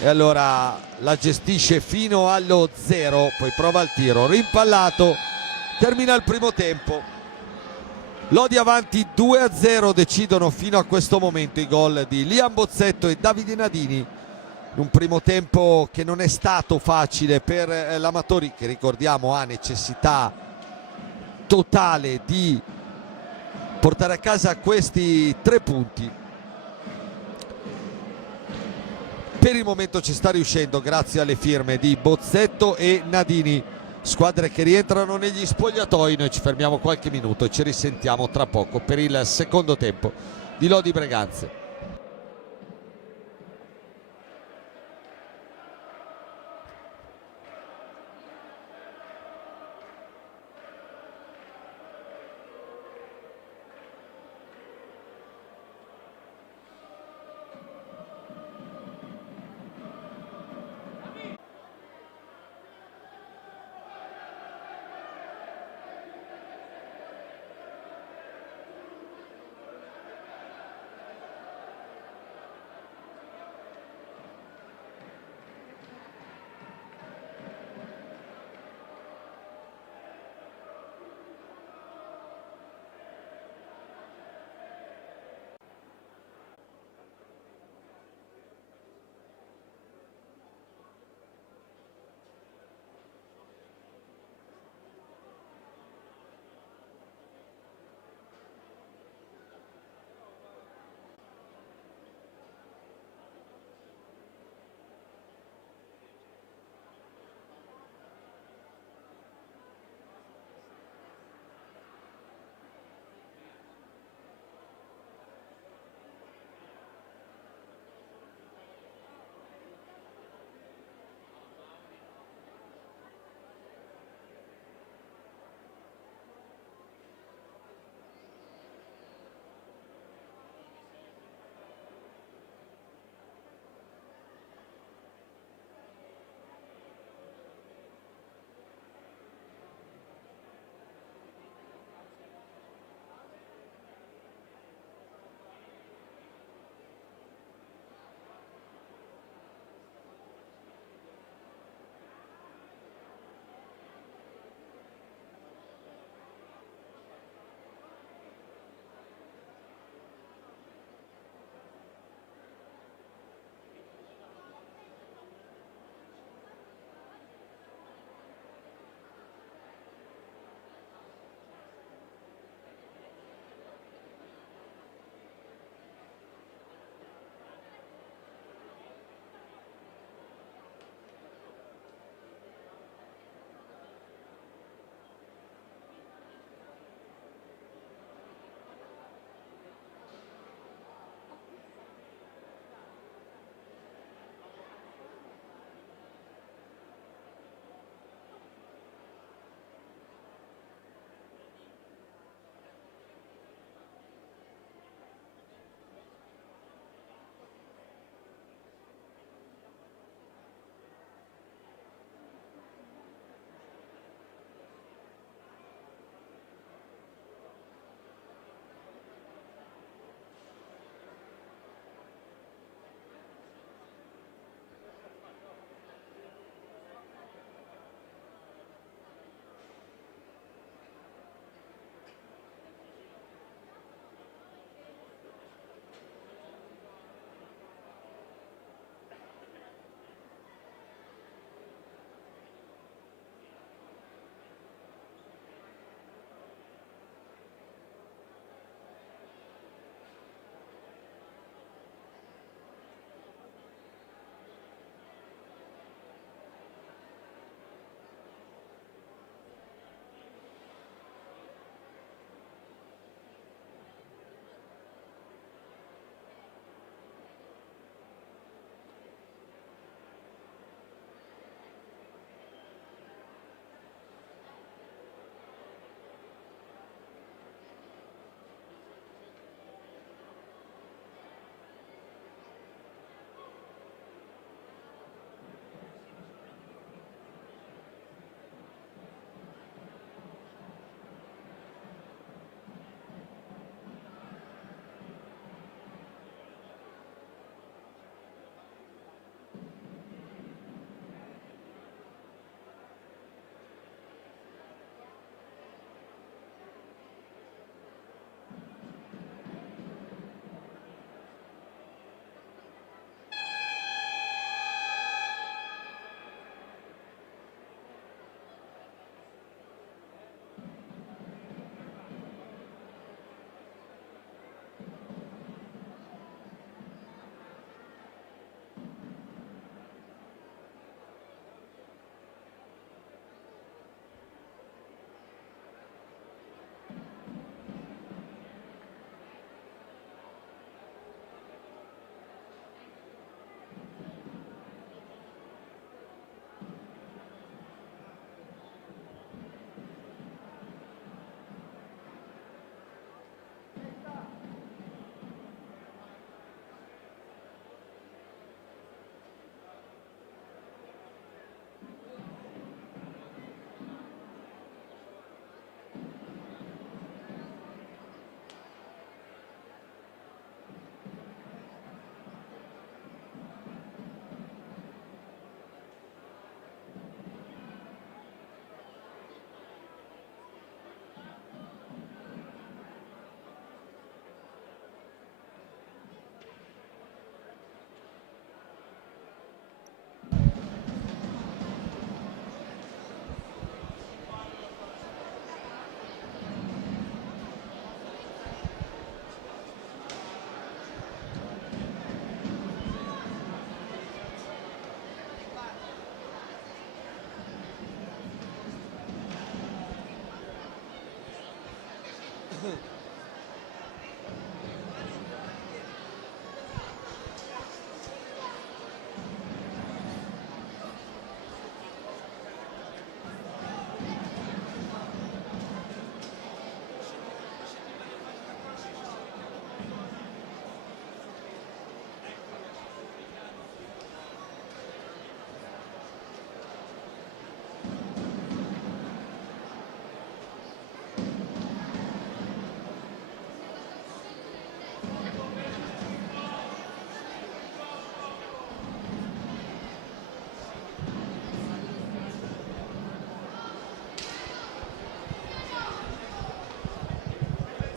e allora la gestisce fino allo 0, poi prova il tiro, rimpallato, termina il primo tempo. Lodi avanti 2-0, decidono fino a questo momento i gol di Liam Bozzetto e Davide Nadini. Un primo tempo che non è stato facile per l'Amatori, che ricordiamo ha necessità totale di portare a casa questi 3 punti. Per il momento ci sta riuscendo grazie alle firme di Bozzetto e Nadini, squadre che rientrano negli spogliatoi. Noi ci fermiamo qualche minuto e ci risentiamo tra poco per il secondo tempo di Lodi Breganze.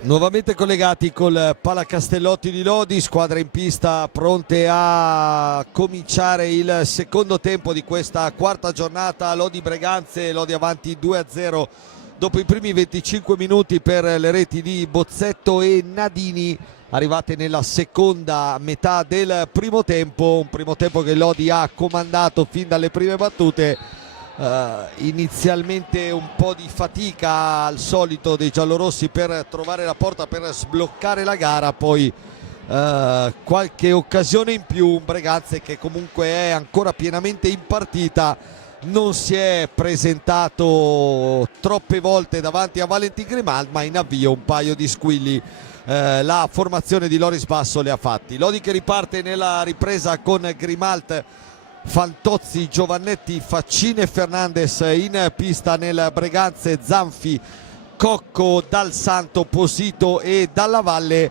Nuovamente collegati col Palacastellotti di Lodi, squadre in pista pronte a cominciare il secondo tempo di questa quarta giornata. Lodi Breganze, Lodi avanti 2-0 dopo i primi 25 minuti per le reti di Bozzetto e Nadini, arrivate nella seconda metà del primo tempo, un primo tempo che Lodi ha comandato fin dalle prime battute. Inizialmente un po' di fatica al solito dei giallorossi per trovare la porta, per sbloccare la gara, poi qualche occasione in più. Un Breganze che comunque è ancora pienamente in partita, non si è presentato troppe volte davanti a Valentin Grimalt, ma in avvio un paio di squilli la formazione di Loris Basso le ha fatti. Lodi che riparte nella ripresa con Grimalt, Fantozzi, Giovannetti, Faccini e Fernandes in pista. Nel Breganze Zanfi, Cocco, Dal Santo, Posito e Dalla Valle.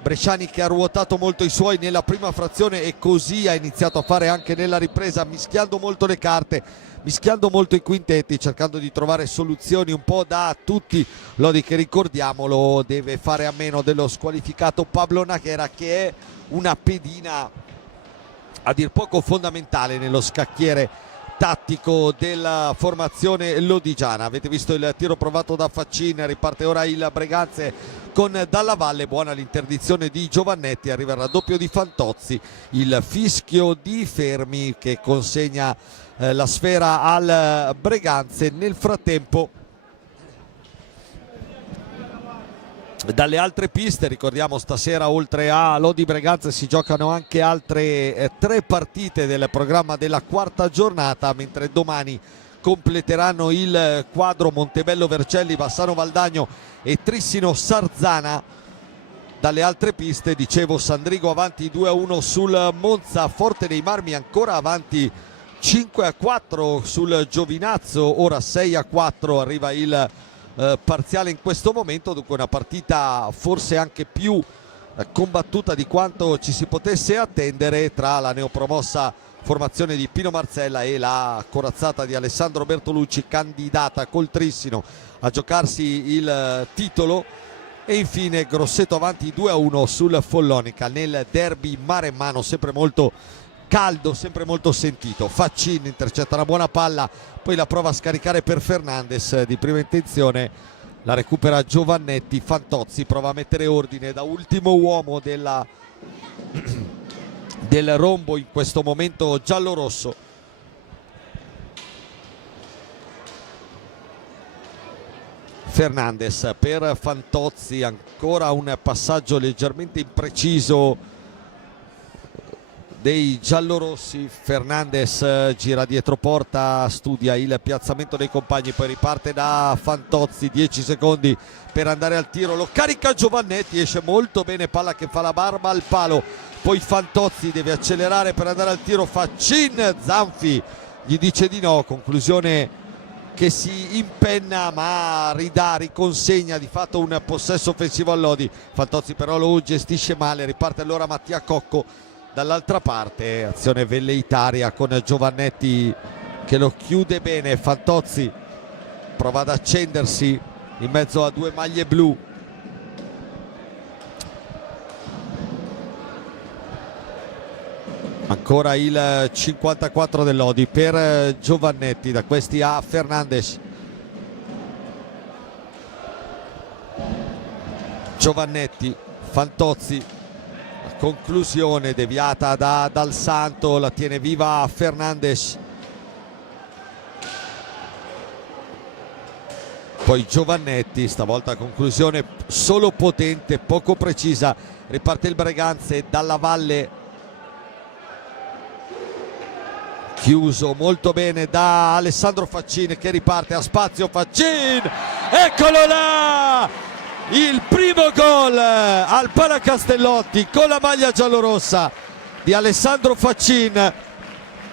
Bresciani che ha ruotato molto i suoi nella prima frazione e così ha iniziato a fare anche nella ripresa, mischiando molto le carte, mischiando molto i quintetti, cercando di trovare soluzioni un po' da tutti. Lodi che, ricordiamolo, deve fare a meno dello squalificato Pablo Naghera, che è una pedina a dir poco fondamentale nello scacchiere tattico della formazione lodigiana. Avete visto il tiro provato da Faccin, riparte ora il Breganze con Dalla Valle, buona l'interdizione di Giovannetti, arriva il raddoppio di Fantozzi, il fischio di Fermi che consegna la sfera al Breganze. Nel frattempo dalle altre piste, ricordiamo stasera oltre a Lodi Breganze si giocano anche altre 3 partite del programma della quarta giornata, mentre domani completeranno il quadro Montebello Vercelli, Bassano Valdagno e Trissino Sarzana. Dalle altre piste, dicevo, Sandrigo avanti 2-1 sul Monza, Forte dei Marmi ancora avanti 5-4 sul Giovinazzo, ora 6-4 arriva il parziale in questo momento. Dunque una partita forse anche più combattuta di quanto ci si potesse attendere tra la neopromossa formazione di Pino Marzella e la corazzata di Alessandro Bertolucci, candidata col Trissino a giocarsi il titolo. E infine Grosseto avanti 2-1 sul Follonica nel derby maremmano, sempre molto caldo, sempre molto sentito. Faccin intercetta una buona palla, poi la prova a scaricare per Fernandes di prima intenzione, la recupera Giovannetti. Fantozzi prova a mettere ordine da ultimo uomo del rombo in questo momento giallorosso. Fernandes per Fantozzi, ancora un passaggio leggermente impreciso dei giallorossi. Fernandes gira dietro porta, studia il piazzamento dei compagni, poi riparte da Fantozzi, 10 secondi per andare al tiro, lo carica Giovannetti, esce molto bene, palla che fa la barba al palo, poi Fantozzi deve accelerare per andare al tiro, Faccin, Zanfi gli dice di no, conclusione che si impenna ma riconsegna di fatto un possesso offensivo a Lodi. Fantozzi però lo gestisce male, riparte allora Mattia Cocco dall'altra parte, azione velleitaria con Giovannetti che lo chiude bene. Fantozzi prova ad accendersi in mezzo a 2 maglie blu, ancora il 54 del Lodi per Giovannetti, da questi a Fernandes. Giovannetti, Fantozzi, conclusione deviata da Dal Santo, la tiene viva Fernandes, poi Giovannetti, stavolta conclusione solo potente, poco precisa. Riparte il Breganze dalla valle, chiuso molto bene da Alessandro Faccin, che riparte a spazio. Faccin, eccolo là, il primo gol al Palacastellotti con la maglia giallorossa di Alessandro Faccin,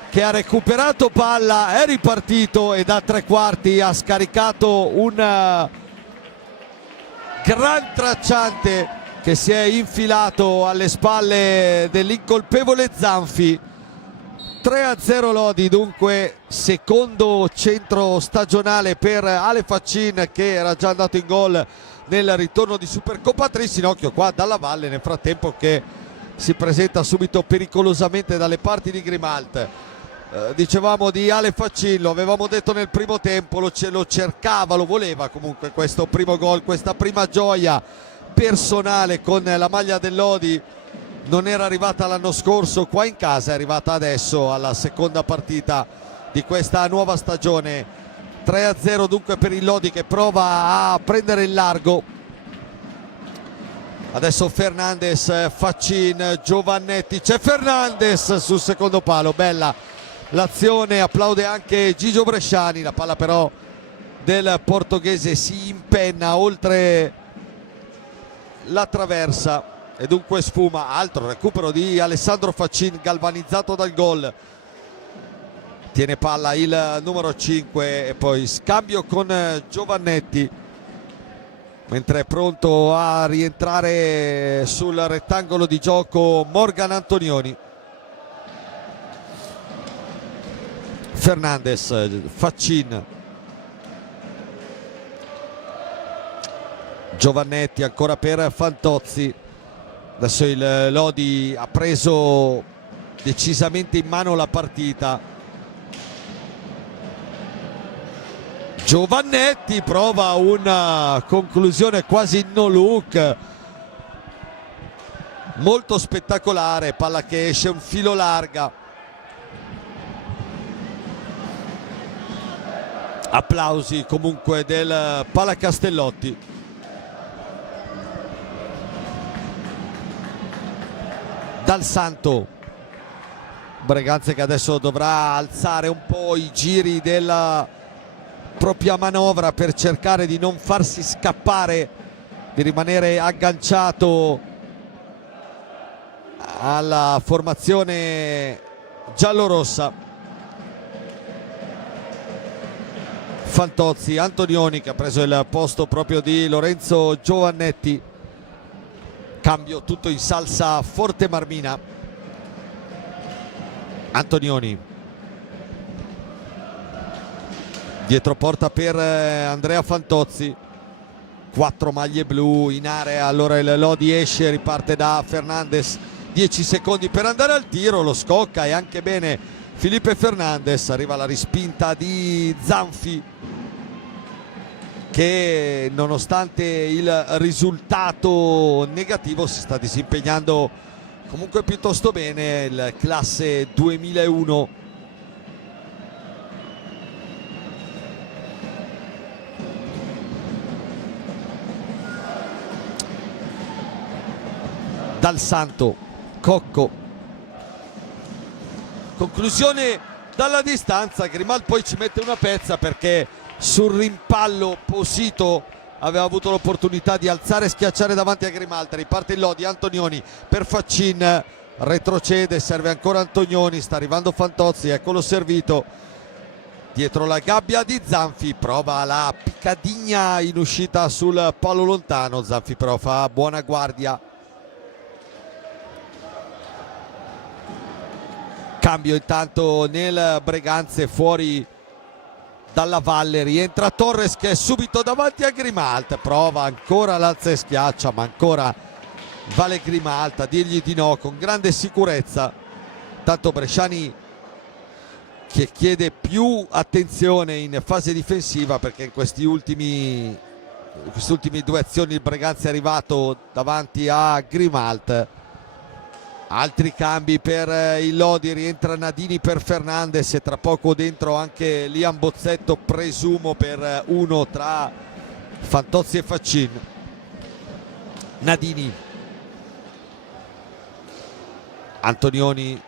che ha recuperato palla, è ripartito e da tre quarti ha scaricato un gran tracciante che si è infilato alle spalle dell'incolpevole Zanfi. 3-0 Lodi, dunque secondo centro stagionale per Ale Faccin, che era già andato in gol nel ritorno di Supercoppa Trissi. Occhio qua dalla valle nel frattempo che si presenta subito pericolosamente dalle parti di Grimalt. Dicevamo di Ale Faccin, lo avevamo detto nel primo tempo, lo cercava, lo voleva comunque questo primo gol, questa prima gioia personale con la maglia del Lodi. Non era arrivata l'anno scorso qua in casa, è arrivata adesso alla seconda partita di questa nuova stagione. 3-0 dunque per il Lodi, che prova a prendere il largo. Adesso Fernandes, Faccin, Giovannetti, c'è Fernandes sul secondo palo, bella l'azione, applaude anche Gigio Bresciani. La palla però del portoghese si impenna oltre la traversa e dunque sfuma. Altro recupero di Alessandro Faccin, galvanizzato dal gol. Tiene palla il numero 5 e poi scambio con Giovannetti, mentre è pronto a rientrare sul rettangolo di gioco Morgan Antonioni. Fernandes, Faccin, Giovannetti ancora per Fantozzi. Adesso il Lodi ha preso decisamente in mano la partita. Giovannetti prova una conclusione quasi no look, molto spettacolare, palla che esce un filo larga. Applausi comunque del Palacastellotti. Dal Santo, Breganze che adesso dovrà alzare un po' i giri della propria manovra per cercare di non farsi scappare, di rimanere agganciato alla formazione giallorossa. Fantozzi, Antonioni che ha preso il posto proprio di Lorenzo Giovannetti. Cambio tutto in salsa Forte Marmina. Antonioni, dietro porta per Andrea Fantozzi. 4 maglie blu in area, allora il Lodi esce, riparte da Fernandes. 10 secondi per andare al tiro, lo scocca e anche bene Felipe Fernandes. Arriva la rispinta di Zanfi, che nonostante il risultato negativo si sta disimpegnando comunque piuttosto bene. Il classe 2001. Dal Santo, Cocco, conclusione dalla distanza. Grimalt poi ci mette una pezza perché sul rimpallo Posito aveva avuto l'opportunità di alzare e schiacciare davanti a Grimalt. Riparte il Lodi, Antonioni per Faccin, retrocede, serve ancora Antonioni, sta arrivando Fantozzi, eccolo servito dietro la gabbia di Zanfi. Prova la piccadigna in uscita sul palo lontano, Zanfi però fa buona guardia. Cambio intanto nel Breganze, fuori dalla valle rientra Torres che è subito davanti a Grimalt, prova ancora l'alza e schiaccia, ma ancora vale Grimalt a dirgli di no con grande sicurezza. Tanto Bresciani che chiede più attenzione in fase difensiva, perché in queste ultime due azioni il Breganze è arrivato davanti a Grimalt. Altri cambi per il Lodi, rientra Nadini per Fernandes e tra poco dentro anche Liam Bozzetto, presumo per uno tra Fantozzi e Faccin. Nadini, Antonioni,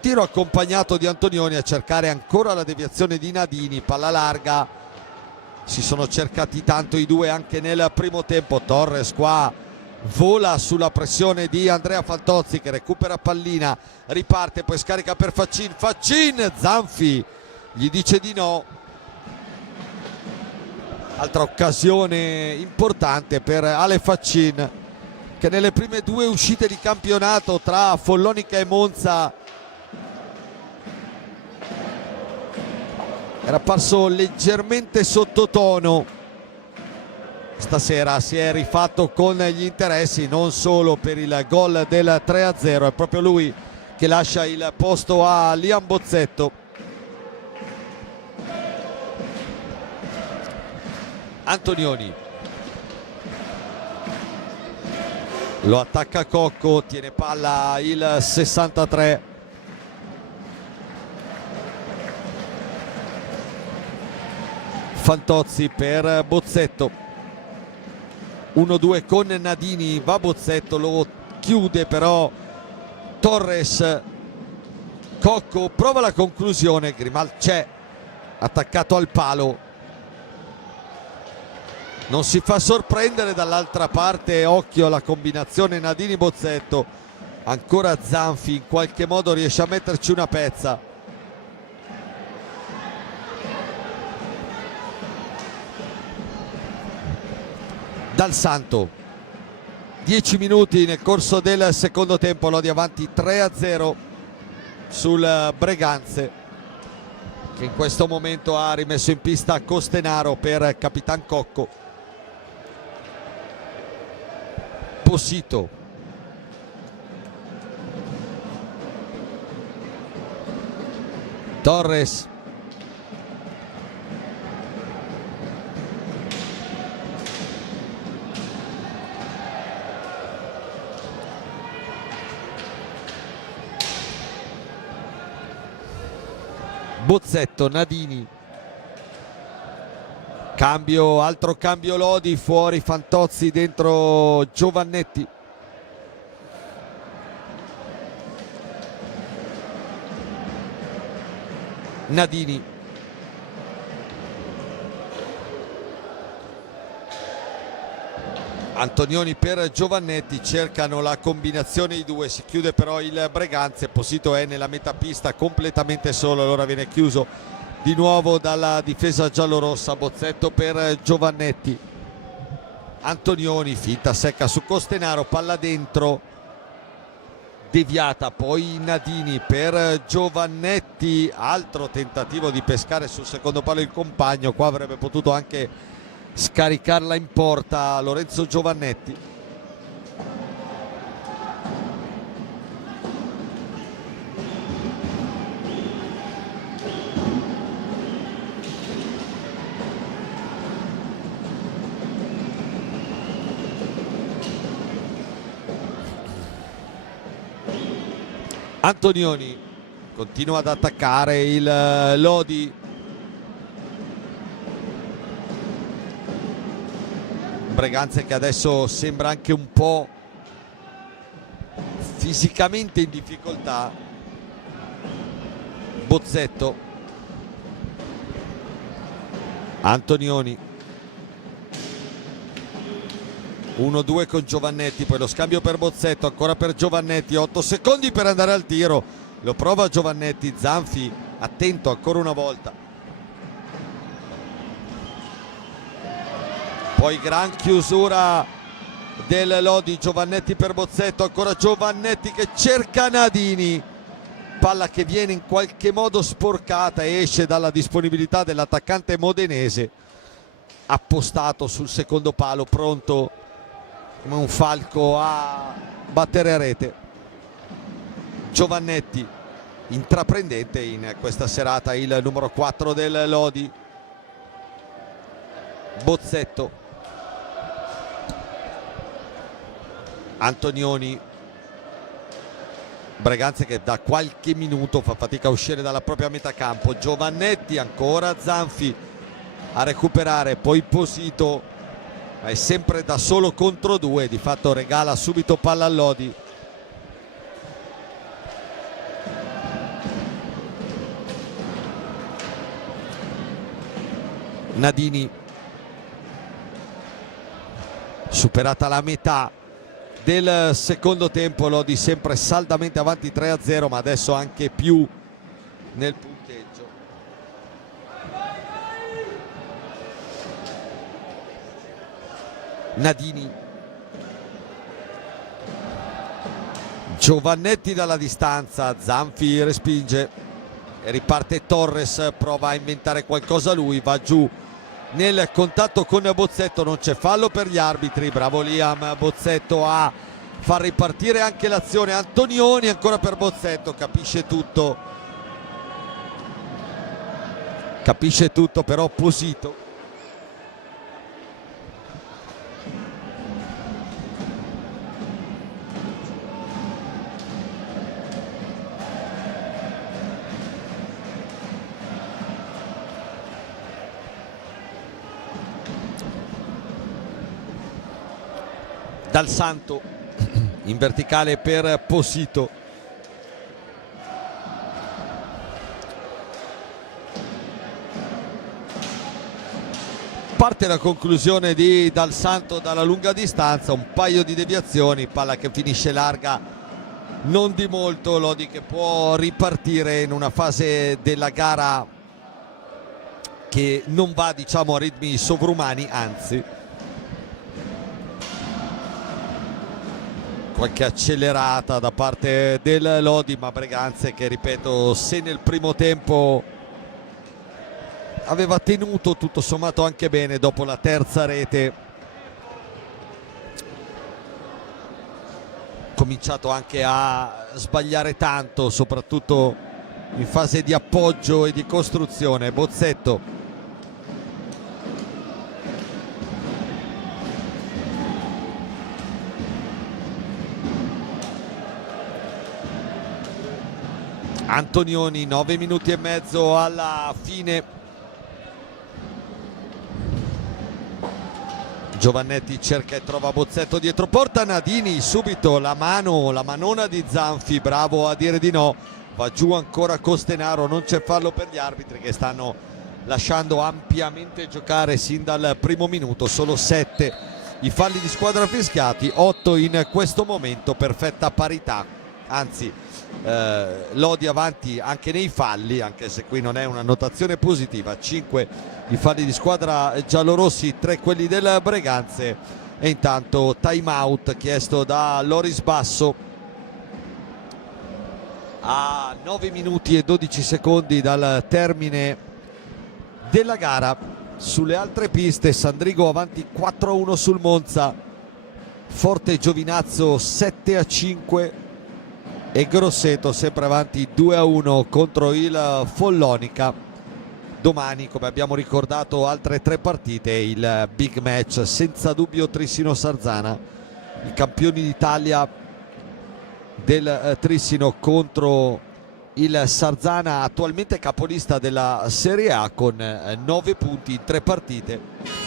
tiro accompagnato di Antonioni a cercare ancora la deviazione di Nadini, palla larga, si sono cercati tanto i due anche nel primo tempo. Torres qua vola sulla pressione di Andrea Fantozzi che recupera pallina, riparte, poi scarica per Faccin, Faccin, Zanfi gli dice di no. Altra occasione importante per Ale Faccin, che nelle prime due uscite di campionato tra Follonica e Monza era apparso leggermente sottotono. Stasera si è rifatto con gli interessi, non solo per il gol del 3-0, è proprio lui che lascia il posto a Liam Bozzetto. Antonioni lo attacca Cocco, tiene palla il 63. Fantozzi per Bozzetto, 1-2 con Nadini, va Bozzetto, lo chiude però Torres. Cocco prova la conclusione, Grimal c'è, attaccato al palo, non si fa sorprendere. Dall'altra parte occhio alla combinazione Nadini-Bozzetto, ancora Zanfi in qualche modo riesce a metterci una pezza. Dal Santo, 10 minuti nel corso del secondo tempo, Lodi avanti 3-0 sul Breganze, che in questo momento ha rimesso in pista Costenaro per Capitan Cocco. Possito, Torres, Bozzetto, Nadini, cambio, altro cambio Lodi, fuori Fantozzi, dentro Giovannetti. Nadini, Antonioni per Giovannetti, cercano la combinazione i due, si chiude però il Breganze. Posito è nella metapista completamente solo, allora viene chiuso di nuovo dalla difesa giallorossa. Bozzetto per Giovannetti, Antonioni, finta secca su Costenaro, palla dentro, deviata, poi Nadini per Giovannetti, altro tentativo di pescare sul secondo palo il compagno, qua avrebbe potuto anche scaricarla in porta Lorenzo Giovannetti. Antonioni continua ad attaccare il Lodi, Breganze che adesso sembra anche un po' fisicamente in difficoltà. Bozzetto, Antonioni, 1-2 con Giovannetti, poi lo scambio per Bozzetto, ancora per Giovannetti, 8 secondi per andare al tiro, lo prova Giovannetti, Zanfi attento ancora una volta. Poi gran chiusura del Lodi, Giovannetti per Bozzetto, ancora Giovannetti che cerca Nadini, palla che viene in qualche modo sporcata e esce dalla disponibilità dell'attaccante modenese, appostato sul secondo palo, pronto come un falco a battere a rete. Giovannetti, intraprendente in questa serata, il numero 4 del Lodi. Bozzetto, Antonioni, Breganze che da qualche minuto fa fatica a uscire dalla propria metà campo. Giovannetti, ancora Zanfi, a recuperare, poi Posito è sempre da solo contro due, di fatto regala subito palla a Lodi. Nadini, superata la metà del secondo tempo, Lodi sempre saldamente avanti 3-0, ma adesso anche più nel punteggio. Nadini, Giovannetti dalla distanza, Zanfi respinge e riparte Torres, prova a inventare qualcosa lui, va giù nel contatto con Bozzetto, non c'è fallo per gli arbitri, bravo Liam Bozzetto a far ripartire anche l'azione. Antonioni ancora per Bozzetto, capisce tutto però Posito. Dal Santo in verticale per Posito, parte la conclusione di Dal Santo dalla lunga distanza, un paio di deviazioni, palla che finisce larga non di molto. Lodi che può ripartire in una fase della gara che non va, diciamo, a ritmi sovrumani, anzi qualche accelerata da parte del Lodi, ma Breganze che, ripeto, se nel primo tempo aveva tenuto tutto sommato anche bene, dopo la terza rete cominciato anche a sbagliare tanto, soprattutto in fase di appoggio e di costruzione. Bozzetto, Antonioni, 9 minuti e mezzo alla fine. Giovannetti cerca e trova Bozzetto dietro porta. Nadini subito la manona di Zanfi, bravo a dire di no, va giù ancora Costenaro, non c'è fallo per gli arbitri che stanno lasciando ampiamente giocare sin dal primo minuto. Solo 7 i falli di squadra fischiati, 8 in questo momento, perfetta parità, anzi Lodi avanti anche nei falli, anche se qui non è una notazione positiva. 5 i falli di squadra giallorossi, 3 quelli del Breganze. E intanto time out chiesto da Loris Basso a 9 minuti e 12 secondi dal termine della gara. Sulle altre piste Sandrigo avanti 4-1 sul Monza, Forte Giovinazzo 7-5 e Grosseto sempre avanti 2-1 contro il Follonica. Domani, come abbiamo ricordato, altre 3 partite, il big match senza dubbio Trissino-Sarzana, i campioni d'Italia del Trissino contro il Sarzana, attualmente capolista della Serie A con 9 punti in 3 partite.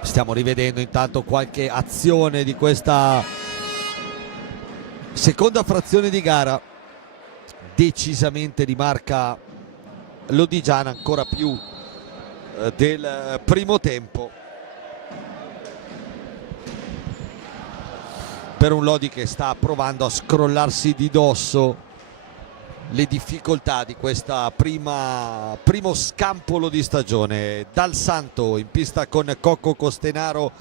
Stiamo rivedendo intanto qualche azione di questa seconda frazione di gara, decisamente di marca lodigiana, ancora più del primo tempo, per un Lodi che sta provando a scrollarsi di dosso le difficoltà di questa primo scampolo di stagione. Dal Santo in pista con Cocco Costenaro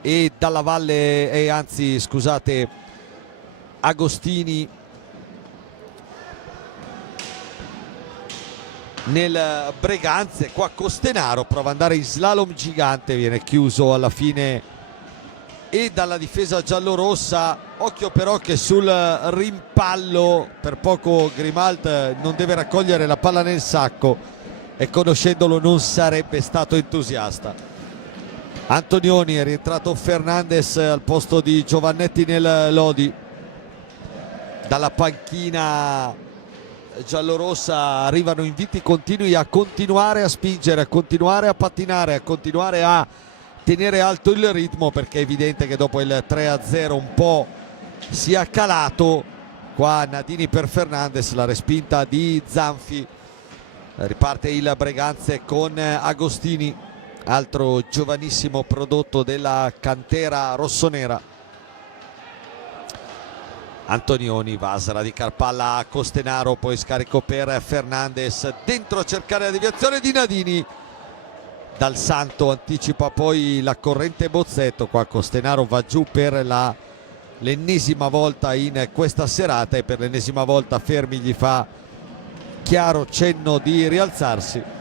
e Dalla Valle, Agostini nel Breganze. Qua Costenaro prova ad andare in slalom gigante, viene chiuso alla fine e dalla difesa giallorossa. Occhio però che sul rimpallo per poco Grimalt non deve raccogliere la palla nel sacco e conoscendolo non sarebbe stato entusiasta. Antonioni, è rientrato Fernandes al posto di Giovannetti nel Lodi. Dalla panchina giallorossa arrivano inviti continui a continuare a spingere, a continuare a pattinare, a continuare a tenere alto il ritmo, perché è evidente che dopo il 3-0 un po' si è calato. Qua Nadini per Fernandes, la respinta di Zanfi. Riparte il Breganze con Agostini, altro giovanissimo prodotto della cantera rossonera. Antonioni, Vasara di Carpalla a Costenaro, poi scarico per Fernandes, dentro a cercare la deviazione di Nadini. Dal Santo anticipa poi la corrente Bozzetto. Qua Costenaro va giù per l'ennesima volta in questa serata, e per l'ennesima volta Fermi gli fa chiaro cenno di rialzarsi.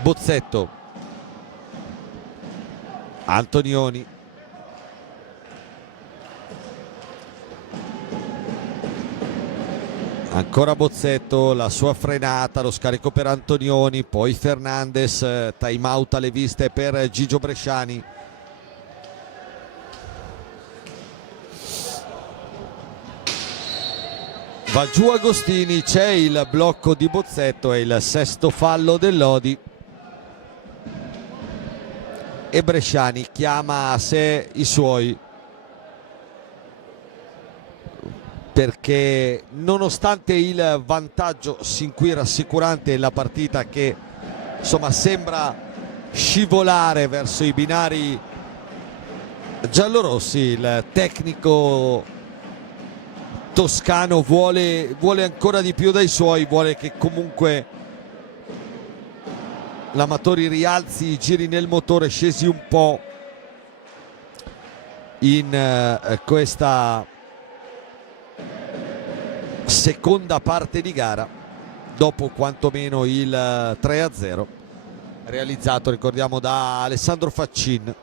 Bozzetto, Antonioni, ancora Bozzetto, la sua frenata, lo scarico per Antonioni, poi Fernandes, time out alle viste per Gigio Bresciani. Va giù Agostini, c'è il blocco di Bozzetto e il sesto fallo del Lodi. E Bresciani chiama a sé i suoi, perché nonostante il vantaggio sin qui rassicurante la partita, che insomma sembra scivolare verso i binari giallorossi, il tecnico toscano vuole ancora di più dai suoi, vuole che comunque l'Amatori rialzi i giri nel motore, scesi un po' in questa seconda parte di gara, dopo quantomeno il 3-0 realizzato, ricordiamo, da Alessandro Faccin.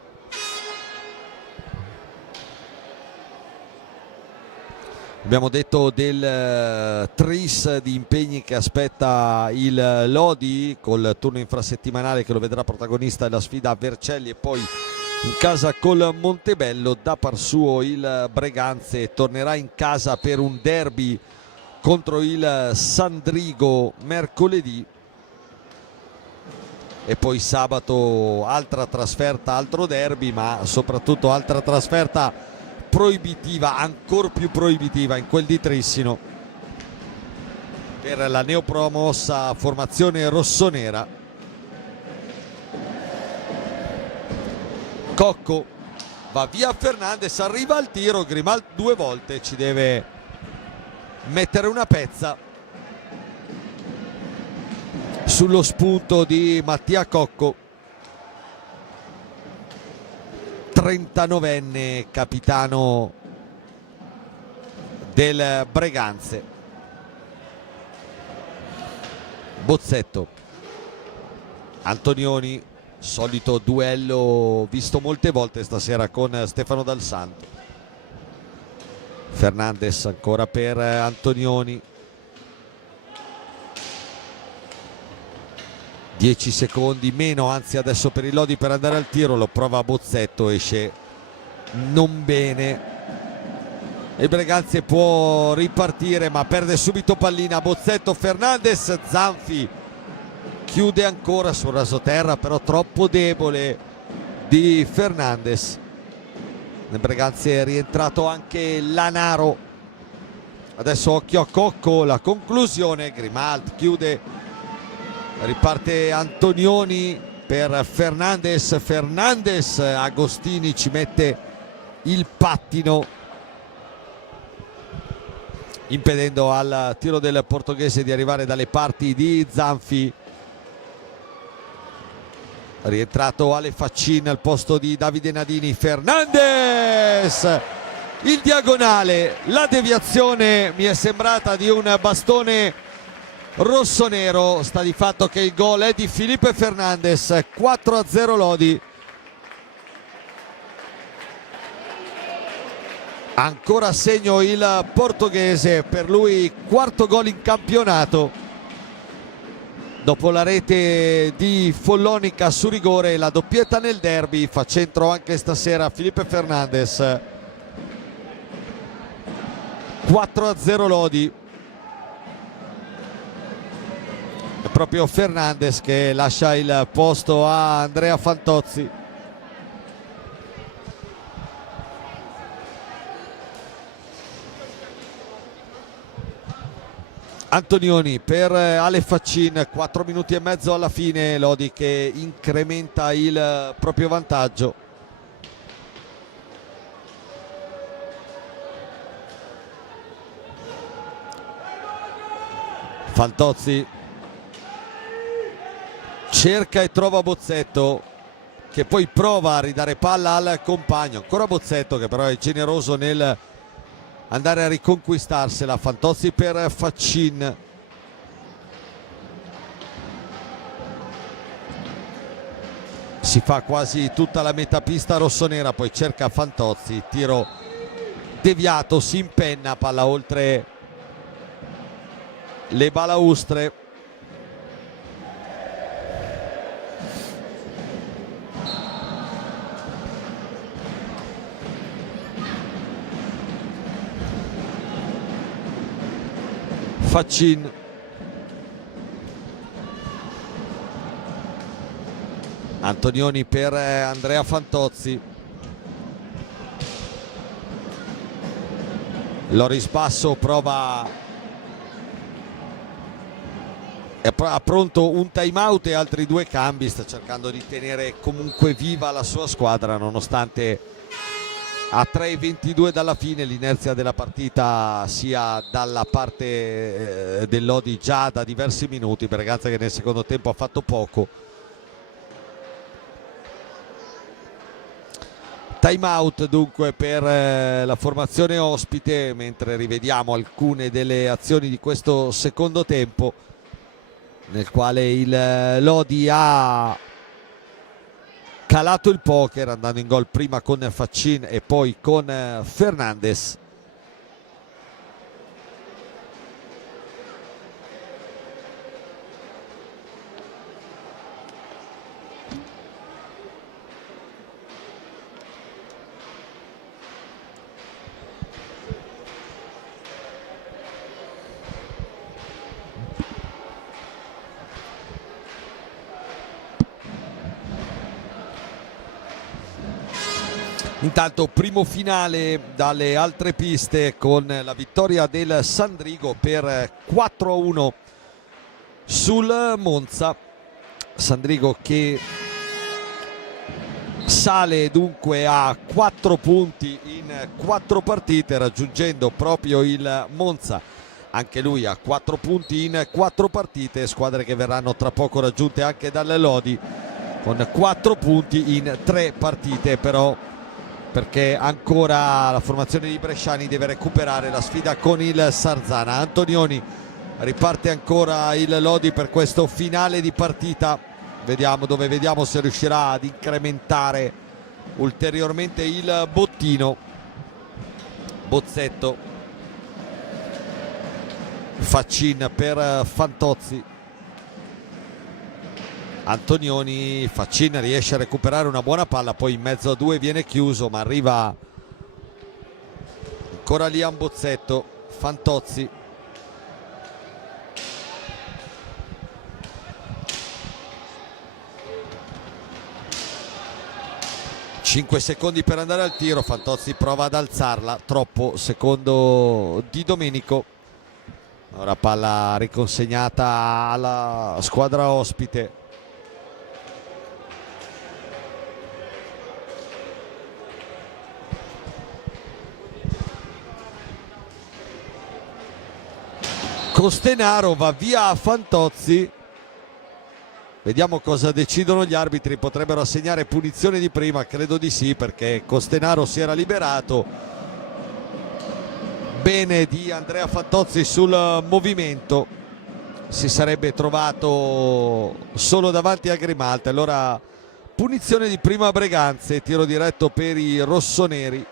Abbiamo detto del tris di impegni che aspetta il Lodi, col turno infrasettimanale che lo vedrà protagonista della sfida a Vercelli, e poi in casa col Montebello. Da par suo il Breganze tornerà in casa per un derby contro il Sandrigo mercoledì, e poi sabato altra trasferta, altro derby, ma soprattutto altra trasferta proibitiva, ancora più proibitiva, in quel di Trissino, per la neopromossa formazione rossonera. Cocco, va via Fernandes, arriva al tiro, Grimald due volte ci deve mettere una pezza sullo spunto di Mattia Cocco, 39enne capitano del Breganze. Bozzetto, Antonioni, solito duello visto molte volte stasera con Stefano Dal Santo. Fernandes ancora per Antonioni, 10 secondi meno, anzi adesso per il Lodi per andare al tiro, lo prova Bozzetto, esce non bene. Il Breganze può ripartire ma perde subito pallina. Bozzetto, Fernandes, Zanfi chiude ancora sul rasoterra, però troppo debole di Fernandes. Nel Breganze è rientrato anche Lanaro. Adesso occhio a Cocco, la conclusione, Grimald chiude. Riparte Antonioni per Fernandes, Fernandes, Agostini ci mette il pattino, impedendo al tiro del portoghese di arrivare dalle parti di Zanfi. Rientrato Ale Faccin al posto di Davide Nadini. Fernandes, il diagonale, la deviazione mi è sembrata di un bastone rossonero. Sta di fatto che il gol è di Felipe Fernandes. 4-0 Lodi. Ancora a segno il portoghese, per lui quarto gol in campionato dopo la rete di Follonica su rigore e la doppietta nel derby. Fa centro anche stasera Felipe Fernandez. 4-0 Lodi. È proprio Fernandez che lascia il posto a Andrea Fantozzi. Antonioni per Ale Faccin, 4 minuti e mezzo alla fine, Lodi che incrementa il proprio vantaggio. Fantozzi cerca e trova Bozzetto, che poi prova a ridare palla al compagno. Ancora Bozzetto che però è generoso nel andare a riconquistarsela. Fantozzi per Faccin. Si fa quasi tutta la metapista rossonera, poi cerca Fantozzi, tiro deviato, si impenna, palla oltre le balaustre. Faccin. Antonioni per Andrea Fantozzi. Loris Basso prova, ha pronto un time out e altri 2 cambi, sta cercando di tenere comunque viva la sua squadra nonostante a 3:22 dalla fine l'inerzia della partita sia dalla parte del Lodi già da diversi minuti. Berganza che nel secondo tempo ha fatto poco. Time out dunque per la formazione ospite, mentre rivediamo alcune delle azioni di questo secondo tempo nel quale il Lodi ha calato il poker andando in gol prima con Faccin e poi con Fernandez. Intanto primo finale dalle altre piste con la vittoria del Sandrigo per 4-1 sul Monza. Sandrigo che sale dunque a 4 punti in 4 partite, raggiungendo proprio il Monza, anche lui a 4 punti in 4 partite, squadre che verranno tra poco raggiunte anche dalle Lodi con 4 punti in 3 partite, però perché ancora la formazione di Bresciani deve recuperare la sfida con il Sarzana. Antonioni, riparte ancora il Lodi per questo finale di partita, vediamo se riuscirà ad incrementare ulteriormente il bottino. Bozzetto, Faccin per Fantozzi, Antonioni, Faccin riesce a recuperare una buona palla, poi in mezzo a 2 viene chiuso, ma arriva ancora lì a Bozzetto. Fantozzi, cinque secondi per andare al tiro. Fantozzi prova ad alzarla troppo, secondo Di Domenico. Ora palla riconsegnata alla squadra ospite. Costenaro va via a Fantozzi, vediamo cosa decidono gli arbitri. Potrebbero assegnare punizione di prima, credo di sì, perché Costenaro si era liberato. Bene di Andrea Fantozzi sul movimento, si sarebbe trovato solo davanti a Grimaldi. Allora punizione di prima a Breganze, tiro diretto per i rossoneri.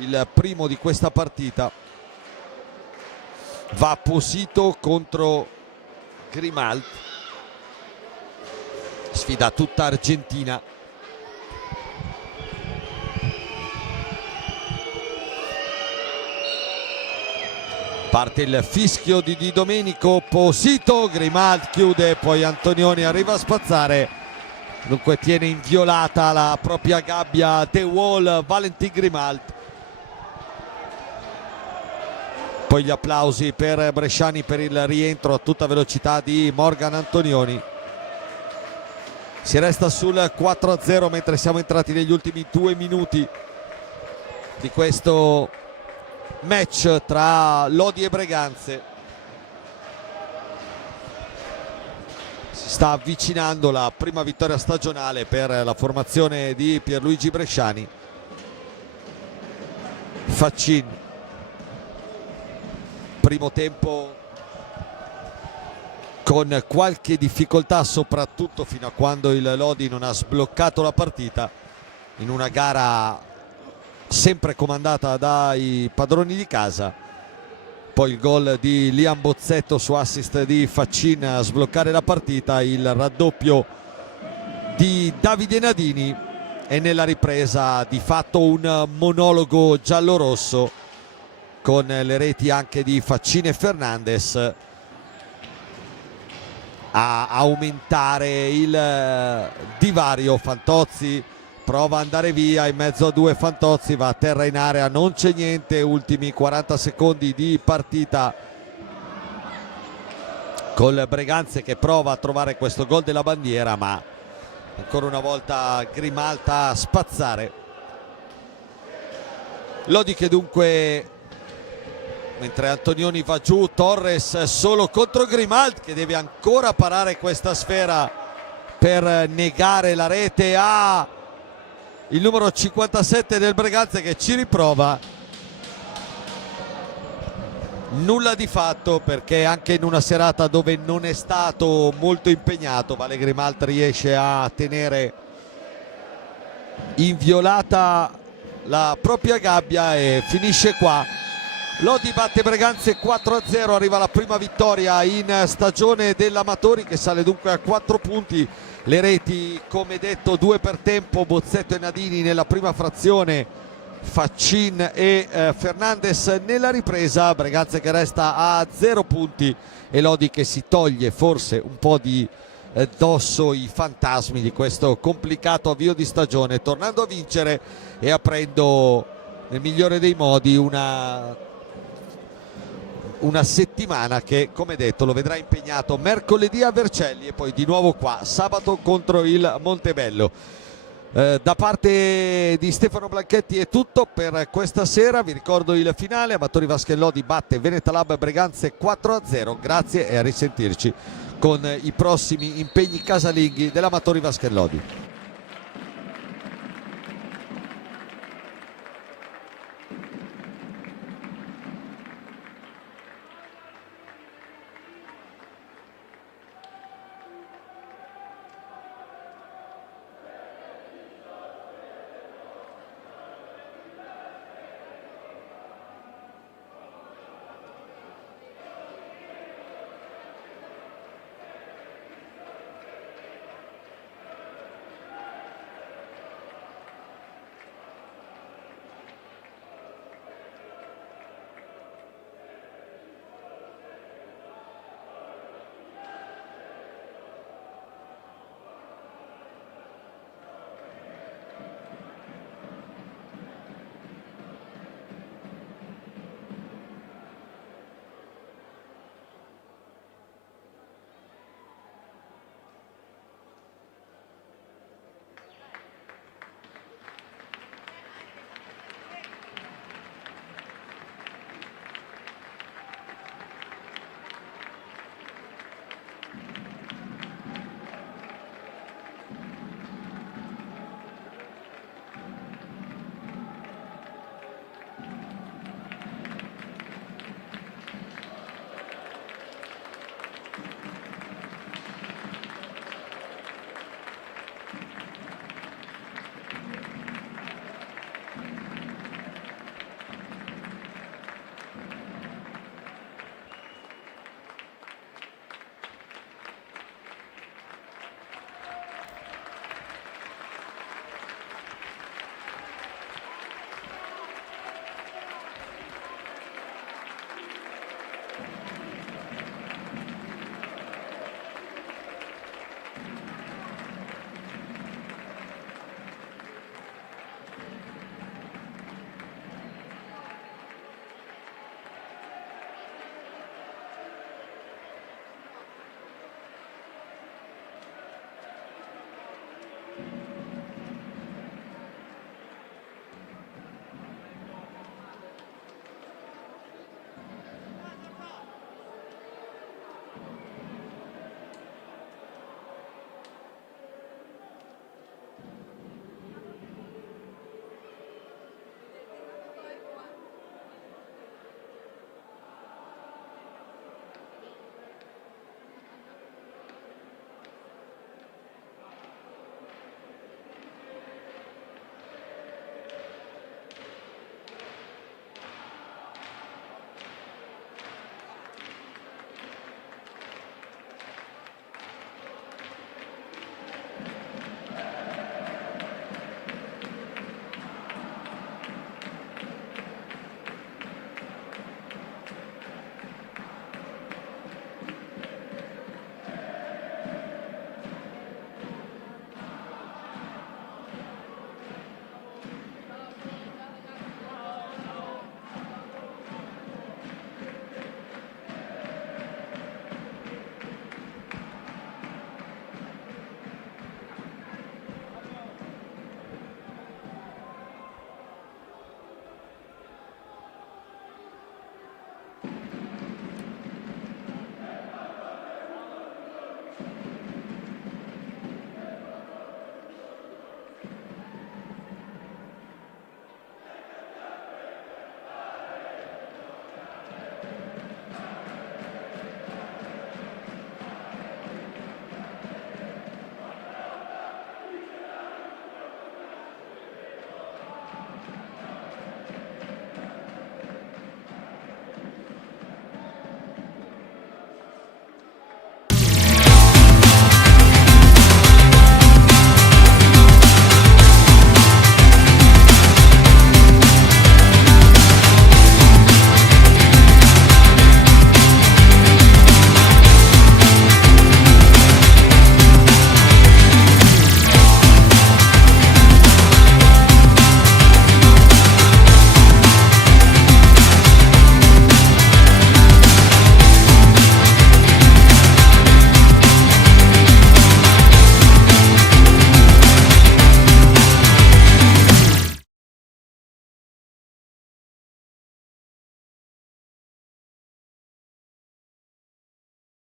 il primo di questa partita. Va Posito contro Grimalt, sfida tutta argentina. Parte il fischio di Di Domenico. Posito, Grimalt chiude, poi Antonioni arriva a spazzare, dunque tiene inviolata la propria gabbia The Wall Valentin Grimalt. Poi gli applausi per Bresciani per il rientro a tutta velocità di Morgan Antonioni. Si resta sul 4-0 mentre siamo entrati negli ultimi 2 minuti di questo match tra Lodi e Breganze. Si sta avvicinando la prima vittoria stagionale per la formazione di Pierluigi Bresciani. Faccin, primo tempo con qualche difficoltà, soprattutto fino a quando il Lodi non ha sbloccato la partita in una gara sempre comandata dai padroni di casa. Poi il gol di Liam Bozzetto su assist di Faccin a sbloccare la partita, il raddoppio di Davide Nadini e nella ripresa di fatto un monologo giallorosso con le reti anche di Faccin e Fernandes a aumentare il divario. Fantozzi prova ad andare via, in mezzo a due Fantozzi, va a terra in area, non c'è niente. Ultimi 40 secondi di partita col Breganze che prova a trovare questo gol della bandiera, ma ancora una volta Grimalt a spazzare. Lodi che dunque, mentre Antonioni va giù, Torres solo contro Grimalt che deve ancora parare questa sfera per negare la rete a il numero 57 del Breganze che ci riprova. Nulla di fatto, perché anche in una serata dove non è stato molto impegnato, Vale Grimalt riesce a tenere inviolata la propria gabbia e finisce qua. Lodi batte Breganze 4-0, arriva la prima vittoria in stagione dell'Amatori che sale dunque a 4 punti. Le reti, come detto, 2 per tempo, Bozzetto e Nadini nella prima frazione, Faccin e Fernandes nella ripresa. Breganze che resta a 0 punti e Lodi che si toglie forse un po' di dosso i fantasmi di questo complicato avvio di stagione, tornando a vincere e aprendo nel migliore dei modi una settimana che, come detto, lo vedrà impegnato mercoledì a Vercelli e poi di nuovo qua sabato contro il Montebello. Da parte di Stefano Blanchetti è tutto per questa sera. Vi ricordo il finale: Amatori Vasca e Lodi batte Venetalab Breganze 4-0. Grazie e a risentirci con i prossimi impegni casalinghi dell'Amatori Vasca e Lodi.